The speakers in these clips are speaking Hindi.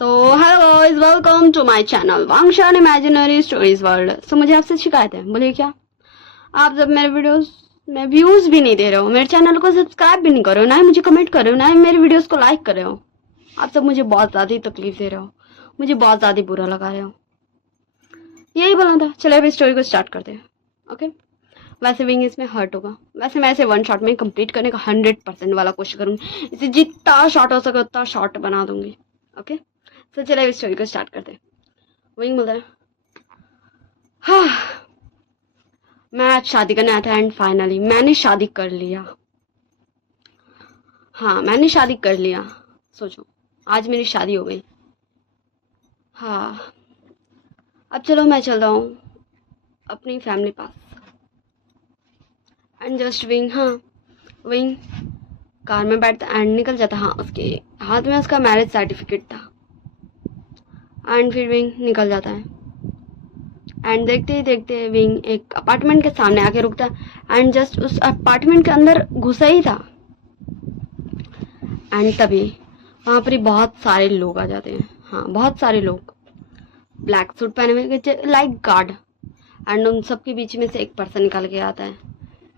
So hello guys, welcome to my channel Wangshan imaginary stories world. So मुझे आपसे शिकायत है, बोलिए क्या? आप जब मेरे वीडियोस में व्यूज भी नहीं दे रहे हो, मेरे चैनल को सब्सक्राइब भी नहीं कर रहे हो, ना ही मुझे कमेंट कर रहे हो, ना ही मेरे वीडियोस को लाइक कर रहे हो। आप सब मुझे बहुत ज़्यादा ही तकलीफ दे रहे हो, मुझे बहुत ज़्यादा बुरा लगा रहे हो। यही बोलना था। चलो अभी स्टोरी को स्टार्ट करते हैं। ओके, वैसे विंग इसमें हर्ट होगा। वैसे मैं इसे वन शॉट में कंप्लीट करने का 100% वाला कोशिश करूंगी। इसे जितना शॉर्ट हो सके उतना शॉर्ट बना दूंगी। ओके, तो चलो अभी स्टोरी को स्टार्ट करते हैं। विंग बोलता है, हाँ, मैं आज शादी करने आया था एंड फाइनली मैंने शादी कर लिया। हाँ, मैंने शादी कर लिया। सोचो, आज मेरी शादी हो गई। हाँ, अब चलो मैं चल रहा हूँ अपनी family pass. And just wing, हाँ, विंग कार में बैठता एंड निकल जाता। हाँ, उसके हाथ में उसका मैरिज सर्टिफिकेट था। एंड फिर विंग निकल जाता है। एंड देखते ही देखते विंग एक अपार्टमेंट के सामने आके रुकता है एंड जस्ट उस अपार्टमेंट के अंदर घुसा ही था। एंड तभी वहाँ पर बहुत सारे लोग आ जाते हैं। हाँ, बहुत सारे लोग ब्लैक सूट पहने हुए लाइक गार्ड। एंड उन सब के बीच में से एक पर्सन निकल के आता है।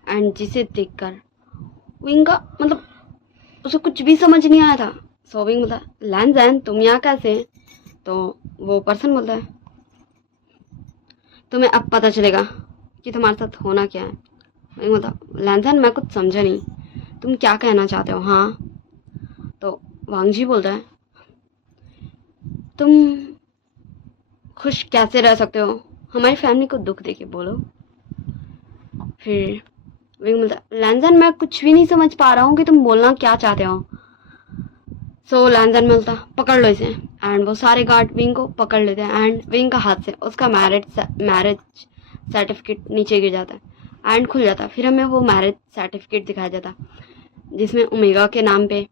एंड जिसे देखकर विंग का मतलब उसे कुछ भी समझ नहीं आया था। सो विंग बोलता, लैंजन तुम यहाँ कैसे? तो वो पर्सन बोलता है, तुम्हें अब पता चलेगा कि तुम्हारे साथ होना क्या है। विंग बोलता, लैंजन मैं कुछ समझा नहीं, तुम क्या कहना चाहते हो? हाँ, तो वांगजी बोलता है, तुम खुश कैसे रह सकते हो हमारी फैमिली को दुख देके? बोलो। फिर विंग बोलता, लैंजन मैं कुछ भी नहीं समझ पा रहा हूँ कि तुम बोलना क्या चाहते हो। सो लैंजन बोलता, पकड़ लो इसे। एंड वो सारे गार्ड विंग को पकड़ लेते हैं एंड विंग का हाथ से उसका मैरिज सर्टिफिकेट नीचे गिर जाता है एंड खुल जाता है। फिर हमें वो मैरिज सर्टिफिकेट दिखाया जाता जिसमें ओमेगा के नाम पे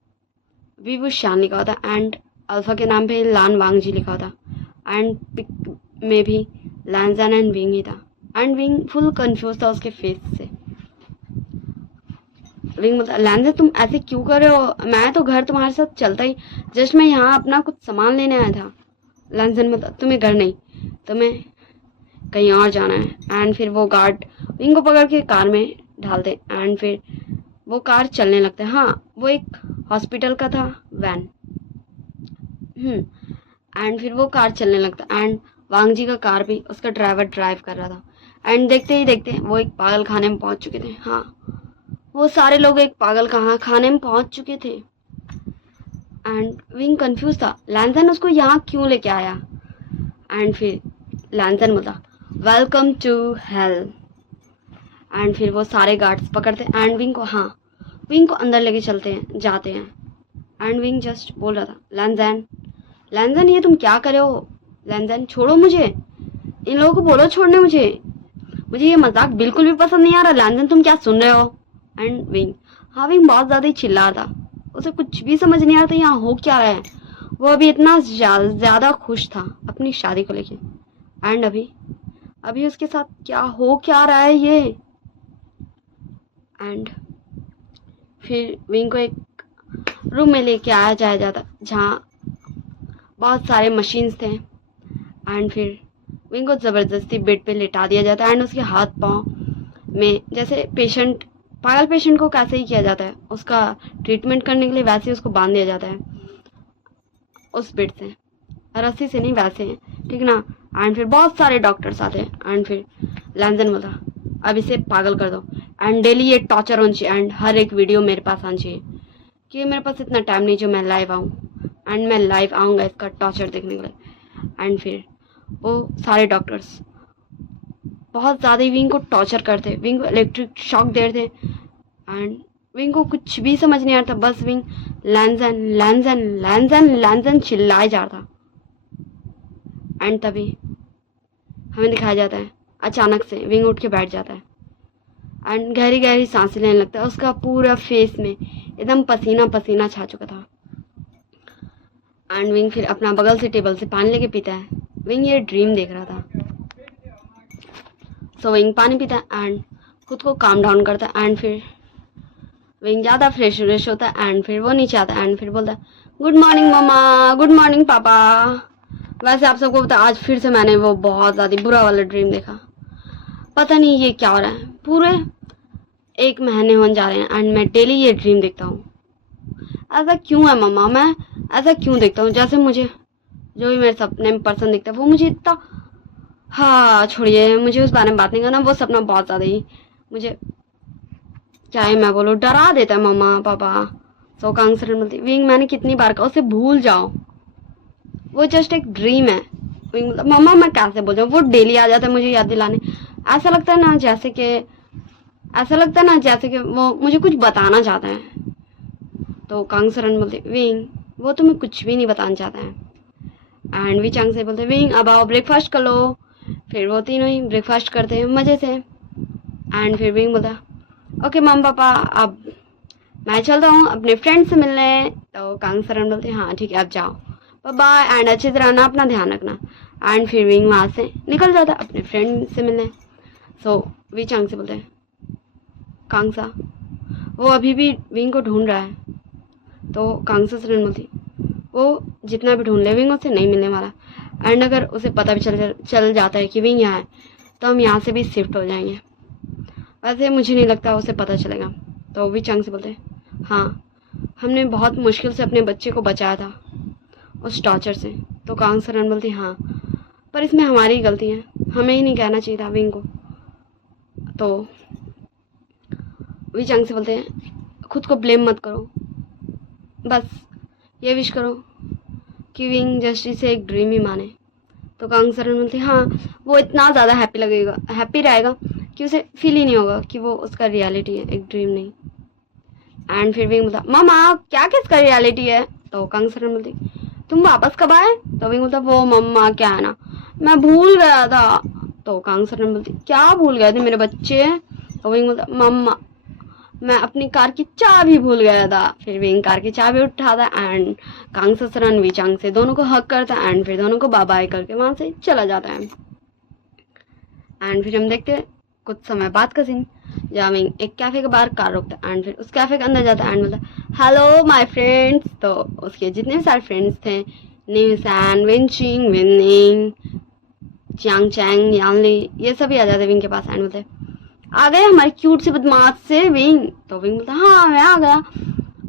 वीवू शान लिखा होता एंड अल्फा के नाम पे लान वांगजी लिखा होता एंड पिक में भी लैंजन एंड विंग ही था। एंड विंग फुल कंफ्यूज था उसके फेस से। विंग बोलता, लैंजन तुम ऐसे क्यों कर रहे हो? मैं तो घर तुम्हारे साथ चलता ही, जस्ट मैं यहाँ अपना कुछ सामान लेने आया था। लैंजन बोलता, तुम्हें घर नहीं, तुम्हें कहीं और जाना है। एंड फिर वो गार्ड विंग को पकड़ के कार में डालते एंड फिर वो कार चलने लगता है। हाँ, वो एक हॉस्पिटल का था वैन। एंड फिर वो कार चलने लगता एंड वांगजी का कार भी उसका ड्राइवर ड्राइव कर रहा था। एंड देखते ही देखते वो एक पागल खाने में पहुंच चुके थे। हाँ, वो सारे लोग एक पागल खाने में पहुंच चुके थे। एंड विंग कंफ्यूज था, लैंजन उसको यहाँ क्यों लेके आया। एंड फिर लैंजन बोला, वेलकम टू हेल। एंड फिर वो सारे गार्ड्स पकड़ते एंड विंग को, हाँ, विंग को अंदर लेके चलते हैं, जाते हैं। एंड विंग जस्ट बोल रहा था, लैंजन लैंजन ये तुम क्या कर रहे हो? लैंजन छोड़ो मुझे, इन लोगों को बोलो छोड़ने मुझे ये मजाक बिल्कुल भी पसंद नहीं आ रहा। लैंजन तुम क्या सुन रहे हो? एंड विंग, हाँ, विंग बहुत ज्यादा ही चिल्ला रहा था, उसे कुछ भी समझ नहीं आ रहा था यहाँ हो क्या रहा है। वो अभी इतना ज्यादा खुश था अपनी शादी को लेके। एंड अभी उसके साथ क्या रहा है ये। एंड फिर विंग को एक रूम में लेके आया जाता जहाँ बहुत सारे मशीन्स थे। एंड फिर विंग को ज़बरदस्ती बेड पे लेटा दिया जाता है एंड उसके हाथ पाँव में जैसे पागल पेशेंट को कैसे ही किया जाता है, उसका ट्रीटमेंट करने के लिए वैसे ही उसको बांध दिया जाता है उस बेड से, रस्सी से नहीं, वैसे, ठीक ना। एंड फिर बहुत सारे डॉक्टर्स आते हैं एंड फिर लैंजन बोलता, अब इसे पागल कर दो एंड डेली ये टॉर्चर होना चाहिए एंड हर एक वीडियो मेरे पास आना चाहिए, कि मेरे पास इतना टाइम नहीं जो मैं लाइव आऊँ। एंड मैं लाइव आऊँगा इसका टॉर्चर देखने के लिए। एंड फिर वो सारे डॉक्टर्स बहुत ज़्यादा विंग को टॉर्चर करते, विंग को इलेक्ट्रिक शॉक दे रहे थे एंड विंग को कुछ भी समझ नहीं आ रहा था। बस विंग लैंजन लैंजन लैंजन लैंजन चिल्लाए जा रहा था। एंड तभी हमें दिखाया जाता है अचानक से विंग उठ के बैठ जाता है एंड गहरी गहरी सांसें लेने लगता है। उसका पूरा फेस में एकदम पसीना पसीना छा चुका था। एंड विंग फिर अपना बगल से टेबल से पानी लेके पीता है। विंग ये ड्रीम देख रहा था। सो विंग पानी पीता है एंड खुद को काम डाउन करता है एंड फिर विंग ज़्यादा फ्रेश होता है एंड फिर वो नीचे आता है एंड फिर बोलता है, गुड मॉर्निंग मम्मा, गुड मॉर्निंग पापा। वैसे आप सबको पता, आज फिर से मैंने वो बहुत ज़्यादा बुरा वाला ड्रीम देखा। पता नहीं ये क्या हो रहा है, पूरे 1 महीने होने जा रहे हैं एंड मैं डेली ये ड्रीम देखता हूँ। ऐसा क्यों है मम्मा, मैं ऐसा क्यों देखता हूँ? जैसे मुझे जो भी मेरे सपने में पर्सन दिखता है वो मुझे इतना, हाँ छोड़िए, मुझे उस बारे में बात नहीं करना। वो सपना बहुत ज़्यादा ही मुझे, क्या ही मैं बोलूँ, डरा देता है मम्मा पापा। सो कांसर बोलती, विंग मैंने कितनी बार कहा उसे भूल जाओ, वो जस्ट एक ड्रीम है। विंग मतलब मम्मा मैं कैसे बोल जाऊँ, वो डेली आ जाता है मुझे याद दिलाने। ऐसा लगता है ना जैसे कि वो मुझे कुछ बताना चाहता है। तो कांगसरन बोलते, विंग वो तुम्हें कुछ भी नहीं बताना चाहता है। एंड वी चांग से बोलते, विंग अब आओ ब्रेकफास्ट कर लो। फिर वो तीनों ही ब्रेकफास्ट करते हैं मज़े से। एंड फिर विंग बोलता, ओके मम पापा अब मैं चलता हूँ अपने फ्रेंड से मिलने। तो कांगसरन बोलते, हाँ ठीक है अब जाओ, बाय बाय एंड अच्छे से रहना, अपना ध्यान रखना। एंड फिर विंग वहाँ से निकल जाता अपने फ्रेंड से मिलने। सो वी चांग से बोलते हैं, कांगसा वो अभी भी विंग को ढूंढ रहा है। तो कांगसा सरन बोलती, वो जितना भी ढूंढ ले विंग उससे नहीं मिलने वाला। एंड अगर उसे पता भी चल जाता है कि विंग यहाँ है तो हम यहाँ से भी शिफ्ट हो जाएंगे। वैसे मुझे नहीं लगता उसे पता चलेगा। तो वी चांग से बोलते, हाँ हमने बहुत मुश्किल से अपने बच्चे को बचाया था उस टॉर्चर से। तो कांग सरन बोलती, हाँ पर इसमें हमारी गलती है, हमें ही नहीं कहना चाहिए था विंग को। तो वी चांग से बोलते हैं, खुद को ब्लेम मत करो, बस ये विश करो कि विंग जस्टिस से एक ड्रीम ही माने। तो कांग सरन बोलती, हाँ वो इतना ज़्यादा हैप्पी रहेगा कि उसे फील ही नहीं होगा कि वो उसका रियलिटी है, एक ड्रीम नहीं। एंड फिर विंग बोलता, मामा क्या किसका रियलिटी है? तो कांग सरन बोलती, तुम वापस कब आए? तो विंग बोलता, वो मम्मा क्या है ना, मैं भूल गया था। तो कांग सरन बोलती, क्या भूल गए थे मेरे बच्चे? तो विंग बोलता, मम्मा मैं अपनी कार की चाबी भूल गया था। फिर विंग कार की चाबी उठाता एंड कांग सरन वी चांग से दोनों को हक करता है एंड फिर दोनों को बाय बाय करके वहां से चला जाता है। एंड फिर हम देखते हैं कुछ समय बाद का सीन, जहाँ विंग एक कैफे के बाहर कार रोकता है एंड फिर उस कैफे के अंदर जाता है एंड बोलता, हेलो माय फ्रेंड्स। तो उसके जितने भी सारे फ्रेंड्स थे, न्यूसैन, विंचिंग, विनिंग, चियांग चैंग, यानली, ये सभी आ जाते विंग के पास एंड बोलते, आ गए हमारे क्यूट से बदमाश से विंग? तो विंग बोलता, हाँ मैं आ गया,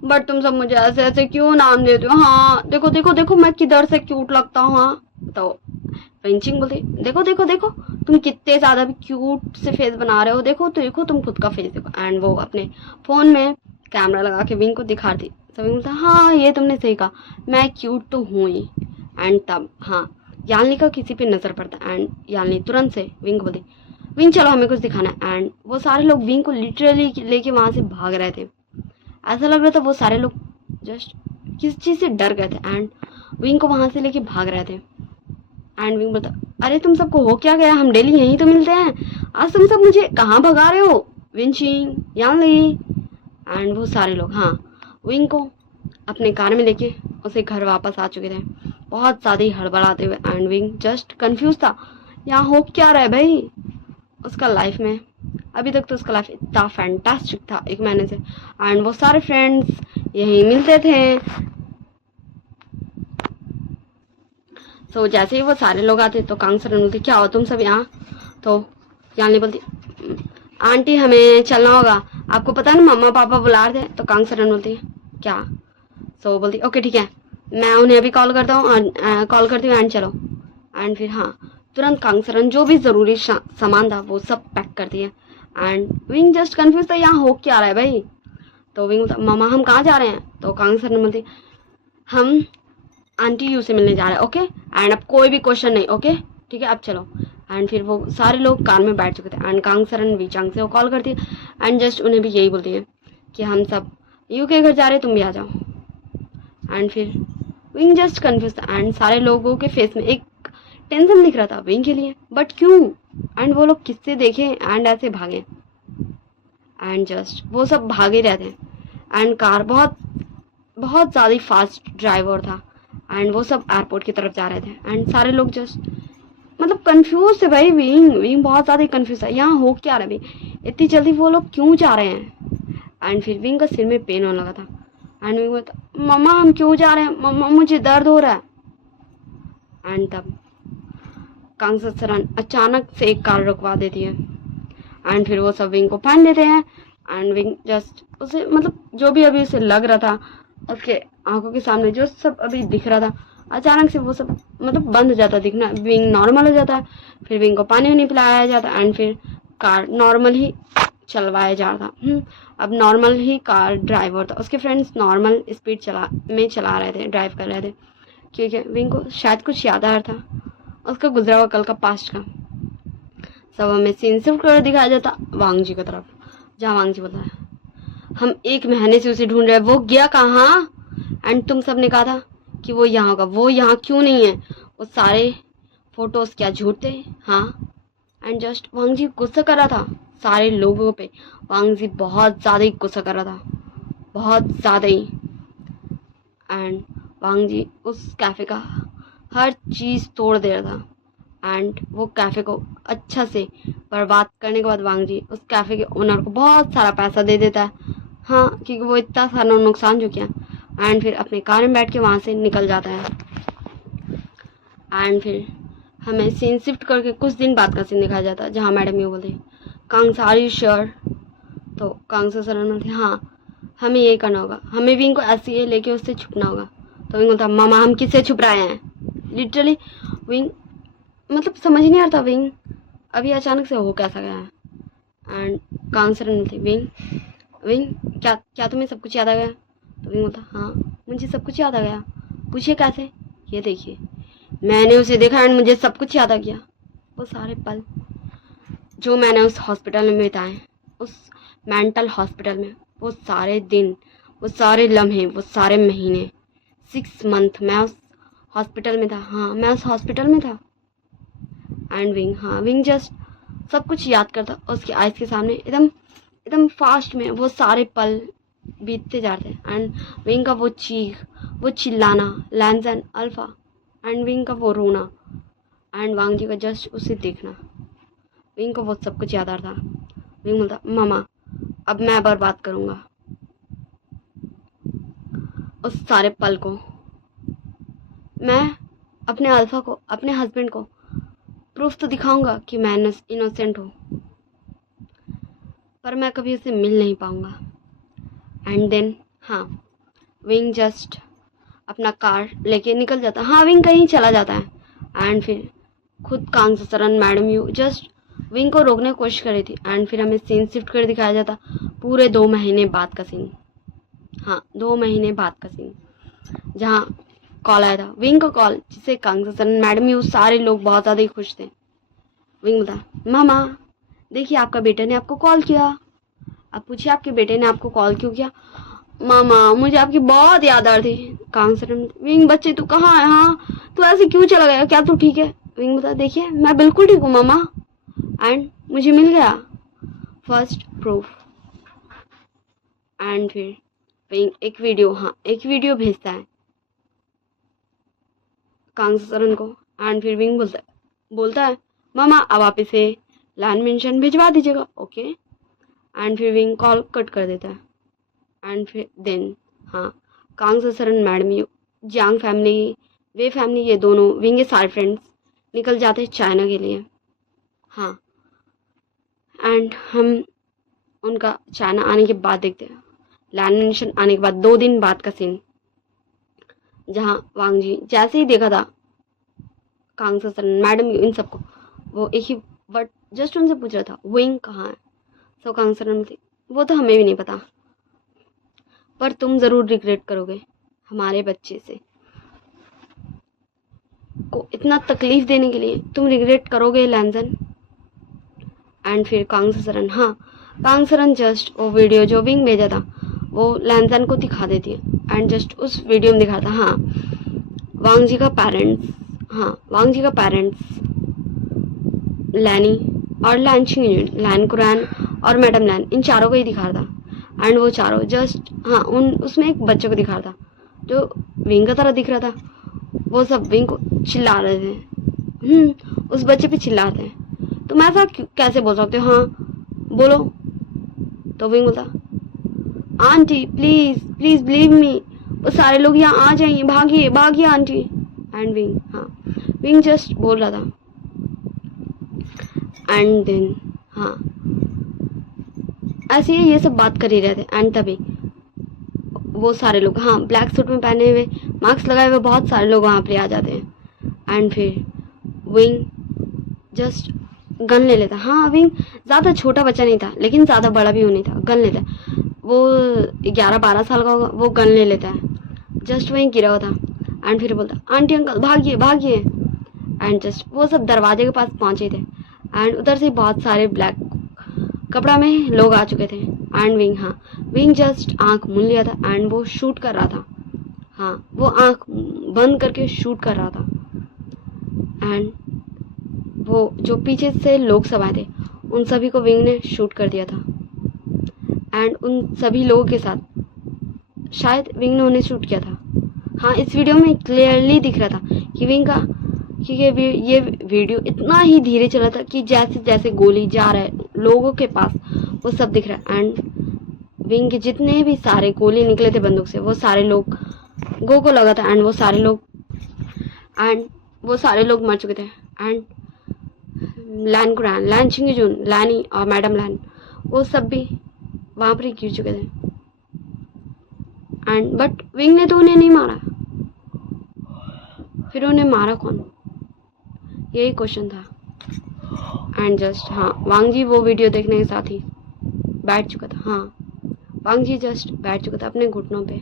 बट तुम सब मुझे ऐसे ऐसे क्यों नाम देते हो? हाँ देखो देखो देखो मैं किधर से क्यूट लगता हूँ। हाँ तो पेंचिंग बोलती, देखो देखो देखो तुम कितने ज्यादा भी क्यूट से फेस बना रहे हो, देखो तो देखो तुम खुद का फेस देखो। एंड वो अपने फोन में कैमरा लगा के विंग को दिखाती। तो विंग बोलता, हाँ ये तुमने सही कहा, मैं क्यूट तो हूँ ही। एंड तब हाँ यालनी का किसी पे नजर पड़ता एंड यालनी तुरंत से विंग को बोलती, विंग चलो हमें कुछ दिखाना है। एंड वो सारे लोग विंग को लिटरली लेके वहां से भाग रहे थे। ऐसा लग रहा था वो सारे लोग जस्ट किस चीज से डर गए थे एंड विंग को वहां से लेके भाग रहे थे। एंड विंग बोलता, अरे तुम सबको हो क्या गया, हम डेली यहीं तो मिलते हैं, आज तुम सब मुझे कहाँ भगा रहे हो? विंचिंग, यानली एंड वो सारे लोग हाँ विंग को अपने कार में लेके उसे घर वापस आ चुके थे, बहुत ज्यादा ही हड़बड़ाते हुए। एंड विंग जस्ट कंफ्यूज था, यहाँ हो क्या रहा है भाई उसका लाइफ में। अभी तक तो उसका लाइफ इतना फैंटास्टिक था 1 महीने से एंड वो सारे फ्रेंड्स यहीं मिलते थे। सो जैसे ही वो सारे लोग आते तो कांग सरन बोलती, क्या हो तुम सब यहाँ? तो यानी बोलती, आंटी हमें चलना होगा, आपको पता है ना मम्मा पापा बुला रहे थे। तो कांग सरन बोलती, क्या? सो बोलती, ओके ठीक है मैं उन्हें अभी कॉल करता हूँ, कॉल करती हूँ एंड चलो। एंड फिर हाँ तुरंत कांग सरन जो भी ज़रूरी सामान था वो सब पैक करती है। एंड विंग जस्ट कंफ्यूज था, यहाँ हो क्या रहा है भाई? तो विंग बोलता, मामा हम कहाँ जा रहे हैं? तो कांग सरन बोलती, हम आंटी यू से मिलने जा रहे हैं, ओके एंड अब कोई भी क्वेश्चन नहीं, ओके ठीक है अब चलो। एंड फिर वो सारे लोग कार में बैठ चुके थे एंड कांग सरन वी चांग से वो कॉल करती है एंड जस्ट उन्हें भी यही बोलती है कि हम सब यू के घर जा रहे हैं, तुम भी आ जाओ। एंड फिर विंग जस्ट कंफ्यूज था एंड सारे लोगों के फेस में एक टेंशन दिख रहा था विंग के लिए, बट क्यों? एंड वो लोग किससे देखे एंड ऐसे भागे एंड जस्ट वो सब भागे रहते हैं एंड कार बहुत बहुत ज़्यादा ही फास्ट ड्राइवर था एंड वो सब एयरपोर्ट की तरफ जा रहे थे एंड सारे लोग जस्ट मतलब कंफ्यूज थे भाई। विंग बहुत ज़्यादा कंफ्यूज है, यहाँ हो क्या रहा है भाई, इतनी जल्दी वो लोग क्यों जा रहे हैं? एंड फिर विंग का सिर में पेन होने लगा था एंड विंग बोलता, मम्मा हम क्यों जा रहे हैं, मम्मा मुझे दर्द हो रहा है। एंड तब कांगसा सरन अचानक से एक कार रुकवा देती है एंड फिर वो सब विंग को पहन लेते हैं एंड विंग जस्ट उसे मतलब जो भी अभी उसे लग रहा था उसके आंखों के सामने जो सब अभी दिख रहा था अचानक से वो सब मतलब बंद हो जाता दिखना, विंग नॉर्मल हो जाता है। फिर विंग को पानी नहीं पिलाया जाता एंड फिर कार नॉर्मल ही चलवाया जाता। अब नॉर्मल ही कार ड्राइवर था, उसके फ्रेंड्स नॉर्मल स्पीड चला रहे थे, ड्राइव कर रहे थे, क्योंकि विंग को शायद कुछ याद आ रहा था उसका गुजरा हुआ कल का पास्ट का। सब हमें सीन शिफ्ट कर दिखाया जाता वांग जी की तरफ, जहाँ वांग जी बोलता है हम 1 महीने से उसे ढूंढ रहे हैं, वो गया कहाँ। एंड तुम सब ने कहा था कि वो यहाँ होगा, वो यहाँ क्यों नहीं है, वो सारे फोटोज क्या झूठ थे। हाँ एंड जस्ट वांग जी गुस्सा कर रहा था सारे लोगों पे, वांग जी बहुत ज़्यादा ही गुस्सा कर रहा था, बहुत ज़्यादा ही। एंड वांग जी उस कैफ़े का हर चीज़ तोड़ दे रहा था एंड वो कैफ़े को अच्छा से बर्बाद करने के बाद वांग जी उस कैफ़े के ओनर को बहुत सारा पैसा दे देता है। हाँ क्योंकि वो इतना सारा नुकसान जो किया एंड फिर अपने कार में बैठ के वहाँ से निकल जाता है। एंड फिर हमें सीन शिफ्ट करके कुछ दिन बाद का सीन दिखाया जाता है जहाँ मैडम ये बोलती कांग्स आर यू श्योर। तो कांग्स सरन बोलते हाँ हमें ये करना होगा, हमें विंग को ऐसे लेके उससे छुपना होगा। तो विंग बोलता मामा हम किससे छुप रहे हैं। लिटरली विंग मतलब समझ नहीं आता विंग अभी अचानक से हो कैसा गया है। एंड कांग्स सरन बोलती विंग विंग क्या तुम्हें सब कुछ याद आ गया। तो विंग बोलता हाँ मुझे सब कुछ याद आ गया। पूछिए कैसे। ये देखिए मैंने उसे देखा एंड मुझे सब कुछ याद आ गया, वो सारे पल जो मैंने उस हॉस्पिटल में बिताए, उस मेंटल हॉस्पिटल में, वो सारे दिन, वो सारे लम्हे, वो सारे महीने, 6 मंथ मैं उस हॉस्पिटल में था। हाँ मैं उस हॉस्पिटल में था। एंड विंग हाँ विंग जस्ट सब कुछ याद करता उसकी आइज के सामने एकदम एकदम फास्ट में वो सारे पल बीतते जाते हैं। एंड विंग का वो चीख, वो चिल्लाना, लैंसन अल्फा एंड विंग का वो रोना एंड वांग जी का जस्ट उसे देखना, विंग को वो सब कुछ याद आ रहा था। विंग बोलता मामा अब मैं बर्बाद करूँगा उस सारे पल को, मैं अपने अल्फा को, अपने हस्बैंड को प्रूफ तो दिखाऊंगा कि मैं इनोसेंट हूँ, पर मैं कभी उसे मिल नहीं पाऊँगा। एंड देन हाँ विंग जस्ट अपना कार लेके निकल जाता। हाँ विंग कहीं चला जाता है एंड फिर खुद कांग्स सरन मैडम यू जस्ट विंग को रोकने की कोशिश कर रही थी। एंड फिर हमें सीन शिफ्ट कर दिखाया जाता पूरे 2 महीने बाद का सीन। हाँ 2 महीने बाद का सीन जहाँ कॉल आया था, विंग का कॉल, जिससे कांग्स सरन मैडम यू सारे लोग बहुत ज़्यादा ही खुश थे। विंग बोला मामा देखिए आपका बेटे ने आपको कॉल किया। अब पूछिए आपके बेटे ने आपको कॉल क्यों किया। मामा मुझे आपकी बहुत याद आ रही थी। कांग्स सरन विंग बच्चे तू कहाँ है, हाँ तू ऐसे क्यों चला गया, क्या तू ठीक है। विंग बोला देखिए मैं बिल्कुल ठीक हूँ मामा एंड मुझे मिल गया फर्स्ट प्रूफ। एंड फिर विंग एक वीडियो भेजता है कांग्स सरन को। एंड फिर विंग बोलता है मामा अब आप इसे लैंड मेंशन भिजवा दीजिएगा। ओके एंड फिर विंग कॉल कट कर देता है। एंड फिर देन हाँ कांग्स सरन मैडम यू जियांग फैमिली, वे फैमिली, ये दोनों विंग के सारे फ्रेंड्स निकल जाते हैं चाइना के लिए। हाँ एंड हम उनका चाइना आने के बाद देखते हैं, लैंड मेंशन आने के बाद 2 दिन बाद का सीन, जहाँ वांग जी जैसे ही देखा था कांग्स सरन मैडम इन सबको, वो एक ही वर्ड जस्ट उनसे पूछ रहा था विंग कहाँ है। सो कांग्स सरन बोलती वो तो हमें भी नहीं पता, पर तुम ज़रूर रिग्रेट करोगे हमारे बच्चे से को इतना तकलीफ देने के लिए, तुम रिग्रेट करोगे लैंसन। एंड फिर कांग्स सरन हाँ कांग्स सरन जस्ट वो वीडियो जो विंग भेजा था वो लैंसन को दिखा देती है। एंड जस्ट उस वीडियो में दिखाता हाँ वांग जी का पेरेंट्स लैनी और लैन कुरैन और मैडम लैन, इन चारों को ही दिखा रहा था। एंड वो चारों जस्ट हाँ उसमें एक बच्चे को दिखा रहा था जो विंग का तरह दिख रहा था। वो सब विंग को चिल्ला रहे थे, उस बच्चे पे चिल्ला रहे हैं, तुम ऐसा कैसे बोल सकते हो, हाँ बोलो। तो विंग बोलता आंटी प्लीज बिलीव मी, वो सारे लोग यहाँ आ जाइए, भागिए भागिए आंटी। एंड विंग, हाँ विंग जस्ट बोल रहा था। एंड देन हाँ ऐसे ही ये सब बात कर ही रहे थे। एंड तभी वो सारे लोग, हाँ ब्लैक सूट में पहने हुए, मास्क लगाए हुए बहुत सारे लोग वहाँ पे आ जाते हैं। एंड फिर विंग जस्ट गन ले लेता। हाँ विंग ज़्यादा छोटा बच्चा नहीं था, लेकिन ज़्यादा बड़ा भी नहीं था, गन लेता। वो 11-12 साल का होगा, वो गन ले लेता है, जस्ट वहीं गिरा हुआ था। एंड फिर बोलता आंटी अंकल भागिए भागिए। एंड जस्ट वो सब दरवाजे के पास पहुंचे थे। एंड उधर से बहुत सारे ब्लैक कपड़ा में लोग आ चुके थे। एंड विंग, हाँ विंग जस्ट आंख मूंद लिया था एंड वो शूट कर रहा था। हाँ वो आंख बंद करके शूट कर रहा था। एंड वो जो पीछे से लोग सब आए थे उन सभी को विंग ने शूट कर दिया था। एंड उन सभी लोगों के साथ शायद विंग ने उन्हें शूट किया था। हाँ इस वीडियो में क्लियरली दिख रहा था कि विंग का, क्योंकि ये वीडियो इतना ही धीरे चला था कि जैसे जैसे गोली जा रहा है लोगों के पास वो सब दिख रहा है। एंड विंग के जितने भी सारे गोली निकले थे बंदूक से वो सारे लोग गो को लगा था। एंड वो सारे लोग मर चुके थे। एंड लैन कुरान, लैन छिंगजून, लैनी और मैडम लैन वो सब भी वहाँ पर ही गिर चुके थे। एंड बट विंग ने तो उन्हें नहीं मारा। फिर उन्हें मारा कौन, यही क्वेश्चन था। एंड जस्ट हाँ वांग जी वो वीडियो देखने के साथ ही बैठ चुका था। हाँ वांग जी जस्ट बैठ चुका था अपने घुटनों पे।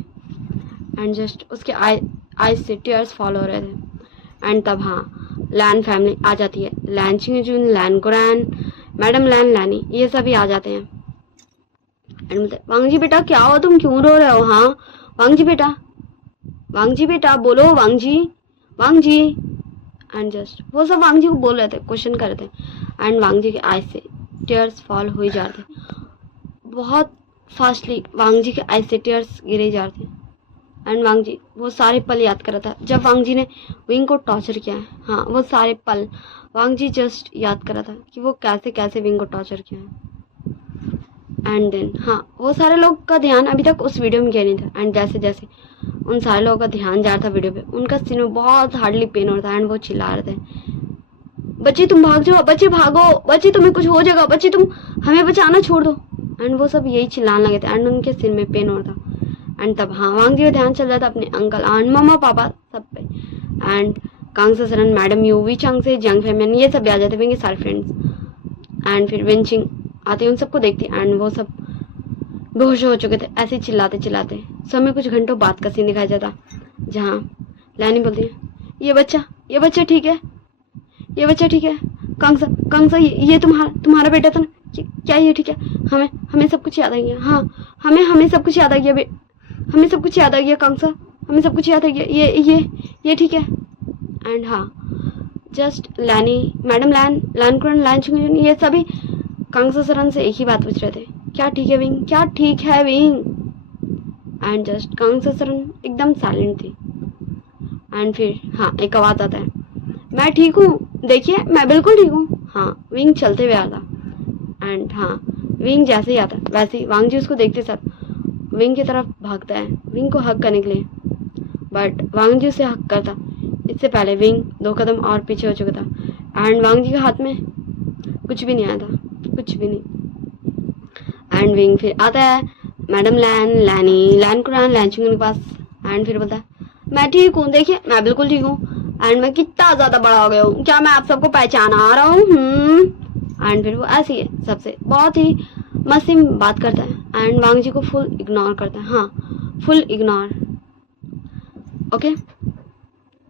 एंड जस्ट उसके आईज से टीयर्स फॉल हो रहे थे। एंड तब हाँ लैन फैमिली आ जाती है, लैन छिंगजून, लैन कुरान, मैडम लैन, लैनी, ये सभी आ जाते हैं। एंड बोलते वांग जी बेटा क्या हुआ, तुम क्यों रो रहे हो? हाँ वांग जी बेटा बोलो, वांग जी। एंड जस्ट वो सब वांग जी को बोल रहे थे, क्वेश्चन कर रहे थे। एंड वांग जी के आईज से टीयर्स फॉल हो ही जा रहे थे, बहुत फास्टली वांग जी के आईज से टीयर्स गिरे जा रहे थे। एंड वांग जी वो सारे पल याद कर रहा था जब वांग जी ने विंग को टॉर्चर किया है। हाँ वो सारे पल वांग जी जस्ट याद कर रहा था कि वो कैसे कैसे विंग को टॉर्चर किया है। एंड देन हाँ वो सारे लोग का ध्यान अभी तक उस वीडियो में गया नहीं था। एंड जैसे जैसे उन सारे लोगों का ध्यान जा रहा था वीडियो पे, उनका सीन में बहुत हार्डली पेन हो रहा था। एंड वो चिल्ला रहे थे बच्चे तुम भाग जाओ, बच्चे भागो, बच्चे तुम्हें कुछ हो जाएगा, बच्चे तुम हमें बचाना छोड़ दो। एंड वो सब यही चिल्लाने लगे थे। एंड उनके सिर में पेन हो रहा था। एंड तब हाँ वांग जी का ध्यान चल रहा था अपने अंकल, आंट, मम्मा, पापा सब पे। एंड कांग सरन, मैडम यू, वी चांग से, जंग फेमन, ये सब भी आ जाते विंग सारे फ्रेंड्स। एंड फिर विंचिंग आते उन सबको देखती। एंड वो सब बेहोश हो चुके थे ऐसे चिल्लाते चिल्लाते। समय कुछ घंटों बाद का सीन दिखाया जाता जहाँ लैनी बोलती है ये बच्चा ठीक है, ये बच्चा ठीक है। कांगसा ये तुम्हारा बेटा था ना, क्या ये ठीक है? हमें सब कुछ याद आ गया। हाँ हमें सब कुछ याद आ गया, हमें सब कुछ याद आ गया कांगसा, हमें सब कुछ याद आ गया, ये ठीक है। एंड हाँ जस्ट लैनी, मैडम लैन कुरान, लैन छिंगजून, ये सभी कांगसा सरन से एक ही बात पूछ रहे थे, क्या ठीक है विंग, क्या ठीक है विंग? एंड जस्ट कांगसा सरन एकदम साइलेंट थी। एंड फिर हाँ एक आवाज आता है, मैं ठीक हूँ, देखिए मैं बिल्कुल ठीक हूँ। हाँ विंग चलते हुए आता। एंड हाँ विंग जैसे ही आता वैसे ही वांग जी उसको देखते साथ विंग की तरफ भागता है विंग को हक करने के लिए। बट वांग जी उसे हक करता इससे पहले विंग 2 कदम और पीछे हो चुका था। एंड वांग जी के हाथ में कुछ भी नहीं आया था, कुछ भी नहीं। एंड विंग फिर आता है मैडम लैन कुरान, लैन छिंगजून के पास। एंड फिर बोलता है मैं ठीक हूँ, देखिए मैं बिल्कुल ठीक हूँ। एंड मैं कितना ज्यादा बड़ा हो गया हूँ, क्या मैं आप सबको पहचाना आ रहा हूँ? एंड फिर वो ऐसे ही सबसे बहुत ही मस्ती में बात करता है। एंड वांग जी को फुल इग्नोर करता है। हाँ full ignore, okay.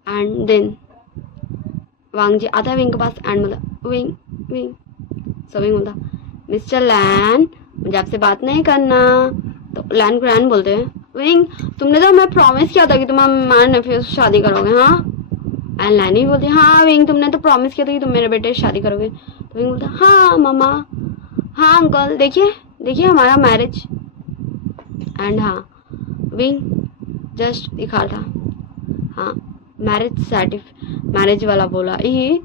And then वांग जी आता है विंग के पास। एंड बोलता विंग सो विंग बोलता मिस्टर लैन मुझे आपसे बात नहीं करना। तो लैन कुरान बोलते हैं विंग तुमने तो हमें प्रॉमिस किया था कि तुम हमारे नेफ्यू से शादी करोगे। हाँ एंड लैनी बोलती हाँ विंग तुमने तो प्रॉमिस किया था कि तुम मेरे बेटे से शादी करोगे। तो विंग बोलता हाँ मम्मा, हाँ अंकल, देखिए हमारा मैरिज। एंड हाँ विंग जस्ट दिखा था हाँ मैरिज वाला बोला ये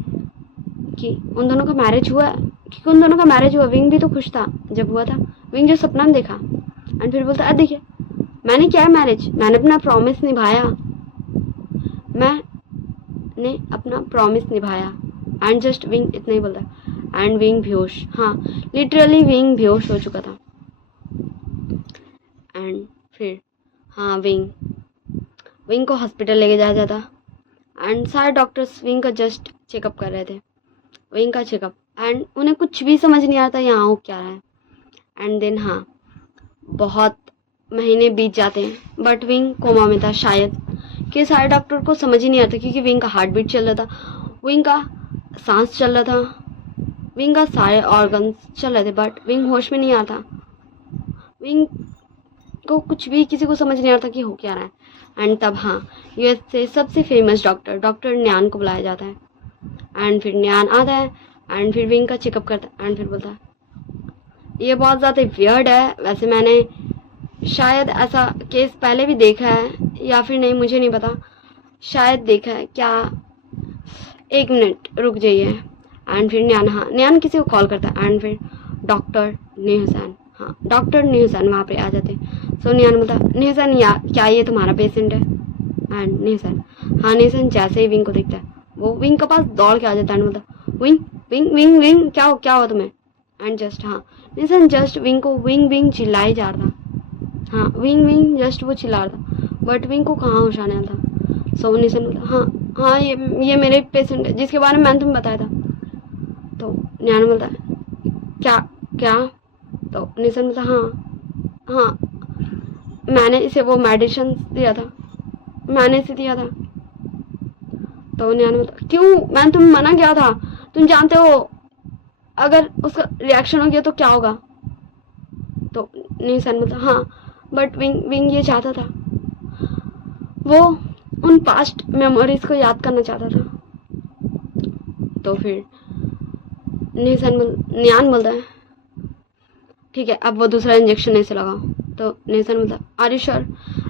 कि उन दोनों का मैरिज हुआ, क्योंकि उन दोनों का मैरिज हुआ। विंग भी तो खुश था जब हुआ था, विंग जो सपना में देखा। एंड फिर बोलता देखिए मैंने क्या मैरिज, मैंने अपना प्रॉमिस निभाया, मैंने अपना प्रॉमिस निभाया। एंड जस्ट विंग इतना ही बोलता। एंड विंग बेहोश, हाँ लिटरली विंग बेहोश हो चुका था। एंड फिर हाँ विंग को हॉस्पिटल लेके जाया जाता। एंड सारे डॉक्टर्स विंग का जस्ट चेकअप कर रहे थे, विंग का चेकअप। एंड उन्हें कुछ भी समझ नहीं आता यहाँ हो क्या रहा है। एंड देन हाँ बहुत महीने बीत जाते हैं, बट विंग कोमा में था शायद, कि सारे डॉक्टर को समझ ही नहीं आता, क्योंकि विंग का हार्ट बीट चल रहा था, विंग का सांस चल रहा था, विंग का सारे ऑर्गन्स चल रहे थे, बट विंग होश में नहीं आता। विंग को कुछ भी किसी को समझ नहीं आता कि हो क्या रहा है। एंड तब हाँ यूएस से सबसे फेमस डॉक्टर न्यान को बुलाया जाता है। एंड फिर न्यान आता है एंड फिर विंग का चेकअप करता है। एंड फिर बोलता है ये बहुत ज़्यादा वियर्ड है, वैसे मैंने शायद ऐसा केस पहले भी देखा है या फिर नहीं, मुझे नहीं पता, शायद देखा है क्या, 1 मिनट रुक जाइए। एंड फिर न्यान किसी को कॉल करता है। एंड फिर डॉक्टर न्यूसन वहाँ पे आ जाते हैं। सो न्यान बोलता न्यूसन क्या ये तुम्हारा पेशेंट है? एंड न्यूसन जैसे ही विंग को देखता है वो विंग के पास दौड़ के आ जाता है। एंड बोलता विंग विंग विंग विंग क्या हुआ तुम्हें? एंड जस्ट न्यूसन जस्ट विंग को विंग चिल्लाए जा रहा था। हाँ विंग जस्ट वो चिल्ला रहा था, बट विंग को कहाँ होश आने वाला था। सो न्यूसन बोलता हाँ ये मेरे पेशेंट है जिसके बारे में मैंने तुम्हें बताया था। तो न्यान बोलता है क्या? तो निशन बोलता हाँ मैंने इसे वो मेडिसिन दिया था, मैंने इसे दिया था। तो न्यान बोलता क्यों? मैंने तुम्हें मना किया था, तुम जानते हो अगर उसका रिएक्शन हो गया तो क्या होगा। तो निशन बोलता हाँ बट विंग ये चाहता था, वो उन पास्ट मेमोरीज को याद करना चाहता था। तो फिर न्यान बोलता है ठीक है अब वो दूसरा इंजेक्शन ऐसे लगाओ। तो नेसन बोलता आर यू श्योर,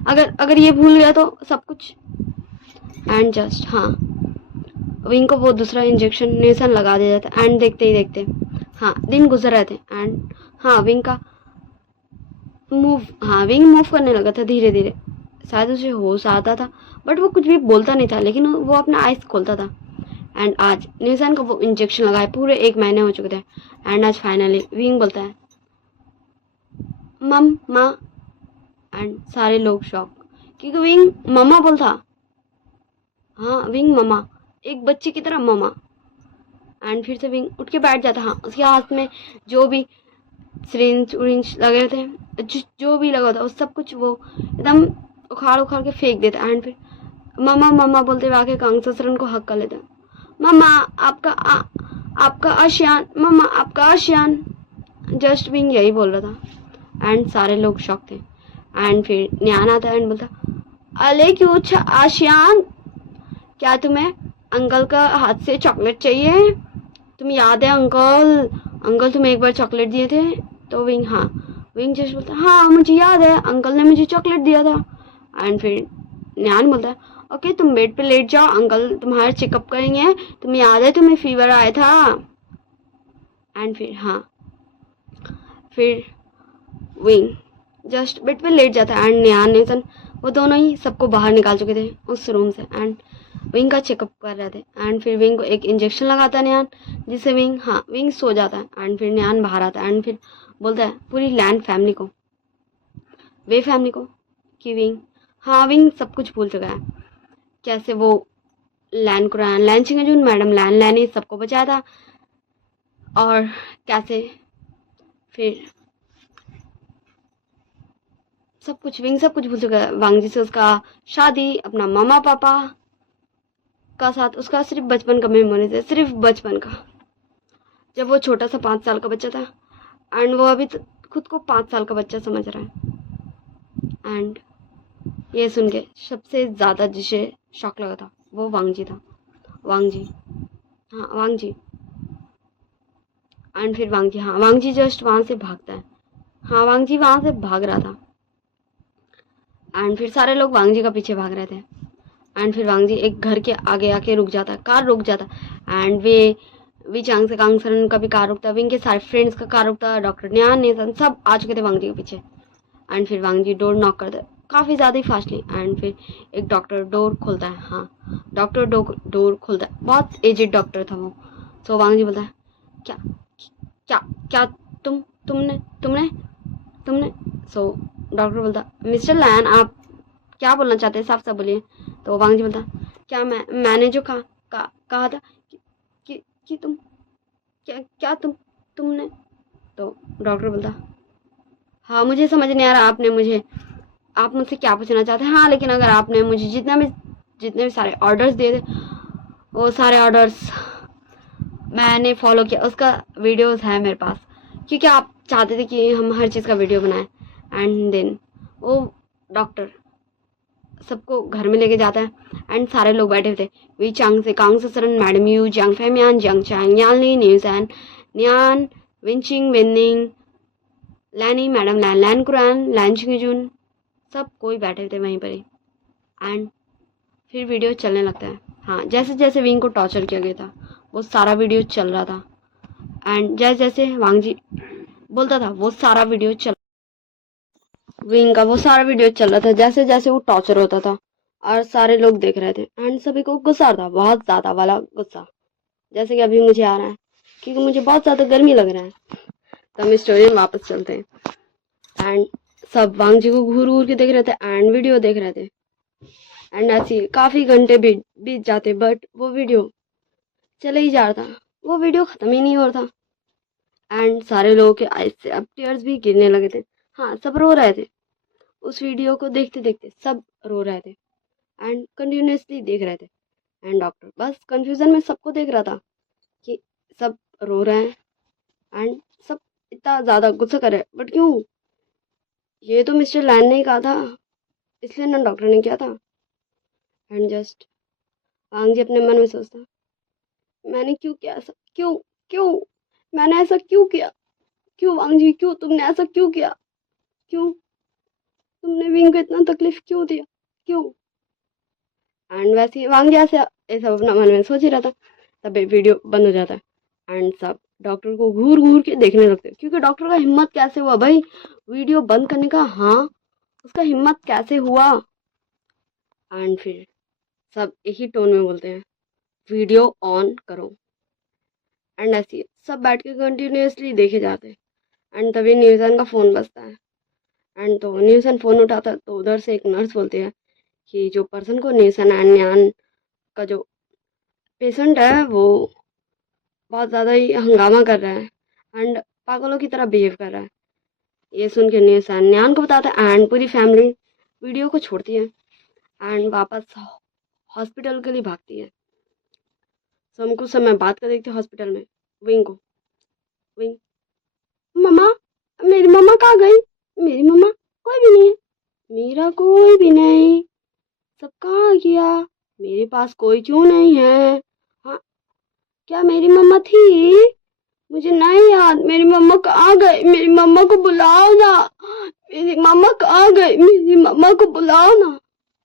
अगर ये भूल गया तो सब कुछ। एंड जस्ट विंग को वो दूसरा इंजेक्शन नेसन लगा दिया जाता। एंड देखते ही देखते दिन गुजर रहे थे। एंड विंग का विंग मूव करने लगा था धीरे धीरे, शायद उसे होश आता था, बट वो कुछ भी बोलता नहीं था, लेकिन वो अपना आइज खोलता था। एंड आज नेसन को वो इंजेक्शन लगाए पूरे 1 महीने हो चुके थे। एंड आज फाइनली विंग बोलता है मम्मा। एंड सारे लोग शॉक, क्योंकि विंग मम्मा बोलता। विंग मम्मा, एक बच्चे की तरह मम्मा। एंड फिर से विंग उठ के बैठ जाता। उसके हाथ में जो भी सिरिंज उरिंज लगे थे, जो भी लगा था, उस सब कुछ वो एकदम उखाड़ के फेंक देता। एंड फिर मम्मा बोलते हुए आके कांग ससुरन को हक कर लेता। मम्मा आपका आशियान, मम्मा आपका आशियान, जस्ट विंग यही बोल रहा था। एंड सारे लोग शॉक थे। एंड फिर न्यान आता है एंड बोलता अले क्यों आशियान, क्या तुम्हें अंकल का हाथ से चॉकलेट चाहिए? तुम्हें याद है अंकल तुम्हें एक बार चॉकलेट दिए थे? तो विंग जस्ट बोलता मुझे याद है, अंकल ने मुझे चॉकलेट दिया था। एंड फिर न्यान बोलता है ओके तुम बेड पे लेट जाओ, अंकल तुम्हारा चेकअप करेंगे, तुम्हें याद है तुम्हें फीवर आया था। एंड फिर विंग जस्ट बेड पे लेट जाता है। एंड न्यान नेसन वो दोनों ही सबको बाहर निकाल चुके थे उस रूम से। एंड विंग का चेकअप कर रहे थे। एंड फिर विंग को एक इंजेक्शन लगाता है न्यान, जिससे विंग सो जाता है। एंड फिर न्यान बाहर आता है एंड फिर बोलता है पूरी लैंड फैमिली को कि विंग सब कुछ भूल चुका है, कैसे वो लैन चिंगजून मैडम लैन ने सबको बचाया था, और कैसे फिर विंग सब कुछ भूल चुका है। वांग जी से उसका शादी, अपना मामा पापा का साथ, उसका सिर्फ बचपन का मेमोरीज है, सिर्फ बचपन का, जब वो छोटा सा 5 साल का बच्चा था। एंड वो अभी खुद को 5 साल का बच्चा समझ रहा है। एंड ये सुन के सबसे ज़्यादा जिसे शॉक लगा था वो वांग जी था। वांग जी। एंड फिर वांग जी जस्ट वहाँ से भागता है। वांग जी वहाँ से भाग रहा था। एंड फिर सारे लोग वांग जी का पीछे भाग रहे थे। एंड फिर वांग जी एक घर के आगे आके रुक जाता, कार रुक जाता। एंड वी चांग से कांग सरन का भी कार रुकता, विंग के सारे फ्रेंड्स का कार रुकता, डॉक्टर न्यान नेसन सब आ चुके थे वांग जी के पीछे। एंड फिर वांग जी डोर नॉक काफ़ी ज़्यादा ही फास्टली। एंड फिर एक डॉक्टर डोर खोलता है। हाँ, डॉक्टर डोर खोलता है, बहुत एजेड डॉक्टर था वो। सो वांग जी बोलता है, क्या क्या क्या तुमने तुमने तुमने सो डॉक्टर बोलता, मिस्टर लैन आप क्या बोलना चाहते हैं, साफ साफ बोलिए। तो वांग जी बोलता, क्या मैंने जो कहा था कि तुम क्या तुमने। तो डॉक्टर बोलता, हाँ मुझे समझ नहीं आ रहा आप मुझसे क्या पूछना चाहते हैं। हाँ लेकिन अगर आपने मुझे जितने भी सारे ऑर्डर्स दिए थे, वो सारे ऑर्डर्स मैंने फॉलो किया, उसका वीडियोस है मेरे पास, क्योंकि आप चाहते थे कि हम हर चीज़ का वीडियो बनाएं। एंड देन वो डॉक्टर सबको घर में लेके जाता है। एंड सारे लोग बैठे थे, वी चांग से कांग से सरन, मैडम यू, जियांग फेमियान, जियांग चांग, यान ली, न्यूज़ैन, नियान, विंचिंग, विनिंग, लैनी, मैडम लैन लैन कुरान, लैन चिंगजुन, सब कोई बैठे थे वहीं पर ही। एंड फिर वीडियो चलने लगता है। हाँ, जैसे जैसे विंग को टॉर्चर किया गया था वो सारा वीडियो चल रहा था। एंड जैसे जैसे वांग जी बोलता था वो सारा वीडियो चल विंग का वो सारा वीडियो चल रहा था, जैसे जैसे वो टॉर्चर होता था और सारे लोग देख रहे थे। एंड सभी को गुस्सा आ रहा था, बहुत ज़्यादा वाला गुस्सा, जैसे कि अभी मुझे आ रहा है, क्योंकि मुझे बहुत ज़्यादा गर्मी लग रहा है। तो हम स्टोरी में वापस चलते हैं। एंड सब वांग जी को घूर घूर के देख रहे थे एंड वीडियो देख रहे थे। एंड ऐसे काफ़ी घंटे बीत जाते, बट वो वीडियो चले ही जा रहा था, वो वीडियो ख़त्म ही नहीं हो रहा था। एंड सारे लोगों के आइज से अब टीयर्स भी गिरने लगे थे। हाँ, सब रो रहे थे, उस वीडियो को देखते देखते सब रो रहे थे एंड कंटिन्यूसली देख रहे थे। एंड डॉक्टर बस कंफ्यूजन में सबको देख रहा था कि सब रो रहे हैं एंड सब इतना ज़्यादा गुस्सा कर रहे हैं, बट क्यों, ये तो मिस्टर लैन ने ही कहा था, इसलिए ना डॉक्टर ने किया था। एंड जस्ट वांग जी अपने मन में सोचता, मैंने क्यों किया ऐसा, क्यों क्यों मैंने ऐसा क्यों किया, क्यों वांग जी, क्यों तुमने ऐसा क्यों किया, क्यों तुमने विंग को इतना तकलीफ क्यों दिया, क्यों। एंड वैसे ही वांग जी ऐसे ये सब अपना मन में सोच ही रहा था, तब वीडियो बंद हो जाता है एंड सब डॉक्टर को घूर घूर के देखने लगते हैं, क्योंकि डॉक्टर का हिम्मत कैसे हुआ भाई वीडियो बंद करने का। हाँ, उसका हिम्मत कैसे हुआ। एंड फिर सब एक ही टोन में बोलते हैं, वीडियो ऑन करो। एंड ऐसे सब बैठ के कंटिन्यूसली देखे जाते हैं। एंड तभी न्यूज़न का फ़ोन बजता है। एंड तो न्यूज़न फ़ोन उठाता है, तो उधर से एक नर्स बोलती है कि जो पर्सन को न्यूज़न एंड न्यान का जो पेशेंट है वो बहुत ज़्यादा ही हंगामा कर रहा है एंड पागलों की तरह बिहेव कर रहा है। ये सुन के न्यूज़न न्यान को बताता है एंड पूरी फैमिली वीडियो को छोड़ती है एंड वापस हॉस्पिटल के लिए भागती है। तो हम कुछ समय बात कर देखते हैं हॉस्पिटल में विंग को, विंग, मम्मा, मेरी मम्मा कहाँ गई, मेरी मम्मा कोई भी नहीं है, मेरा कोई भी नहीं, सब कहाँ गया, मेरे पास कोई क्यों नहीं है। हाँ, क्या मेरी मम्मा थी, मुझे नहीं याद, मेरी मम्मा कहाँ गई, मेरी मम्मा को बुलाओ ना, मेरी मम्मा कहाँ गई, मेरी मम्मा को बुलाओ ना।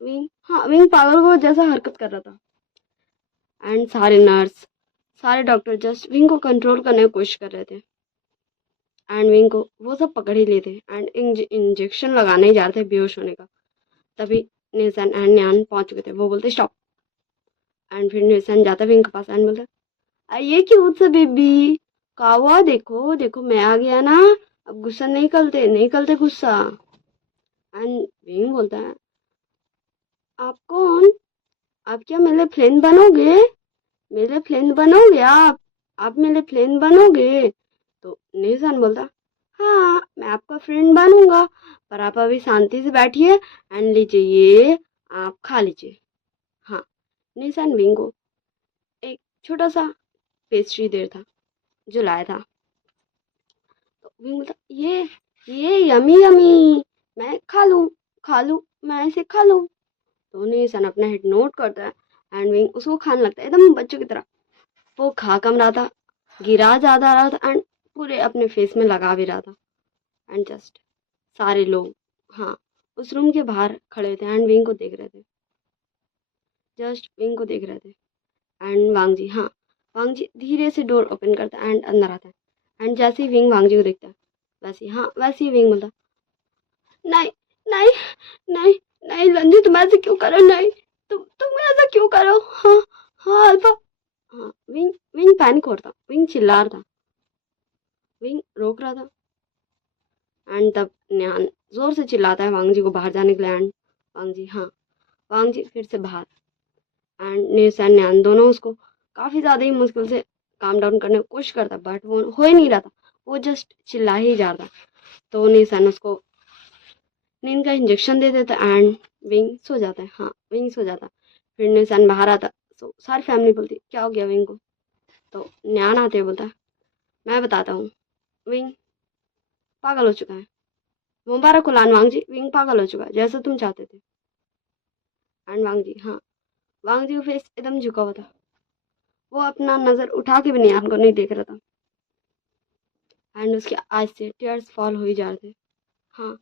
विंग, हाँ विंग पागल को जैसा हरकत कर रहा था। एंड सारे नर्स सारे डॉक्टर जस्ट विंग को कंट्रोल करने की कोशिश कर रहे थे एंड विंग को वो सब पकड़ ही लेते एंड इंजेक्शन लगाने ही जा रहे थे बेहोश होने का। तभी निशान एंड न्यान पहुंच चुके थे, वो बोलते स्टॉप। एंड फिर निशान जाता विंग के पास एंड बोलता, आइए क्यूट सा बेबी, का हुआ, देखो देखो मैं आ गया ना, अब गुस्सा नहीं करते गुस्सा। एंड विंग बोलता है, आप कौन, आप क्या मेरे फ्रेंड बनोगे, मेरे फ्रेंड बनोगे आप मेरे फ्रेंड बनोगे। तो निशान बोलता, हाँ मैं आपका फ्रेंड बनूंगा, पर आप अभी शांति से बैठिए एंड लीजिए ये आप खा लीजिए। हाँ, निशान विंग को एक छोटा सा पेस्ट्री दे था जो लाया था। तो विंग बोलता, ये यमी यमी, मैं खा लूँ मैं इसे खा लूँ। तो निशान अपना हेड नोट करता है एंड विंग उसको खाने लगता है एकदम बच्चों की तरह। वो खा कम रहा था, गिरा ज़्यादा रहा था एंड पूरे अपने फेस में लगा भी रहा था। एंड जस्ट सारे लोग, हाँ, उस रूम के बाहर खड़े थे एंड विंग को देख रहे थे, जस्ट विंग को देख रहे थे। एंड वांग जी, हाँ, वांग जी धीरे से डोर ओपन करता है एंड अंदर आता है। एंड जैसे ही विंग वांग जी को देखता है, वैसे ही, हाँ वैसे ही विंग बोलता, नहीं नहीं नहीं नहीं लंजी, तुम ऐसे क्यों करो? नहीं, तुम ऐसा क्यों करो? हाँ हाँ अल्फा। हाँ, विंग विंग पैनिक हो रहा था, विंग चिल्ला रहा था, विंग रोक रहा था। एंड तब न्यान जोर से चिल्लाता है वांग जी को बाहर जाने के लिए। एंड वांग जी, हाँ, वांग जी फिर से बाहर। एंड न्यूस एंड न्यान दोनों उसको काफी ज्यादा ही मुश्किल से काम डाउन करने की कोशिश करता, बट वो हो ही नहीं रहा था, वो जस्ट चिल्ला ही जा रहा था। तो न्यूसन उसको नींद का इंजेक्शन दे देता एंड विंग सो जाता है। हाँ, विंग सो जाता। फिर न्यूसन बाहर आता। सो सारी फैमिली बोलती क्या हो गया विंग को? तो न्यान आते हुए बोलता है मैं बताता हूँ, विंग पागल हो चुका है। मुबारक हो लान वांग जी, विंग पागल हो चुका है जैसा तुम चाहते थे। एंड वांग जी, हाँ, वांग जी का फेस एकदम झुका हुआ था, वो अपना नजर उठा के भी न्यान को नहीं देख रहा था। एंड उसके आइज से टीयर्स फॉल हो ही जा रहे थे। हाँ,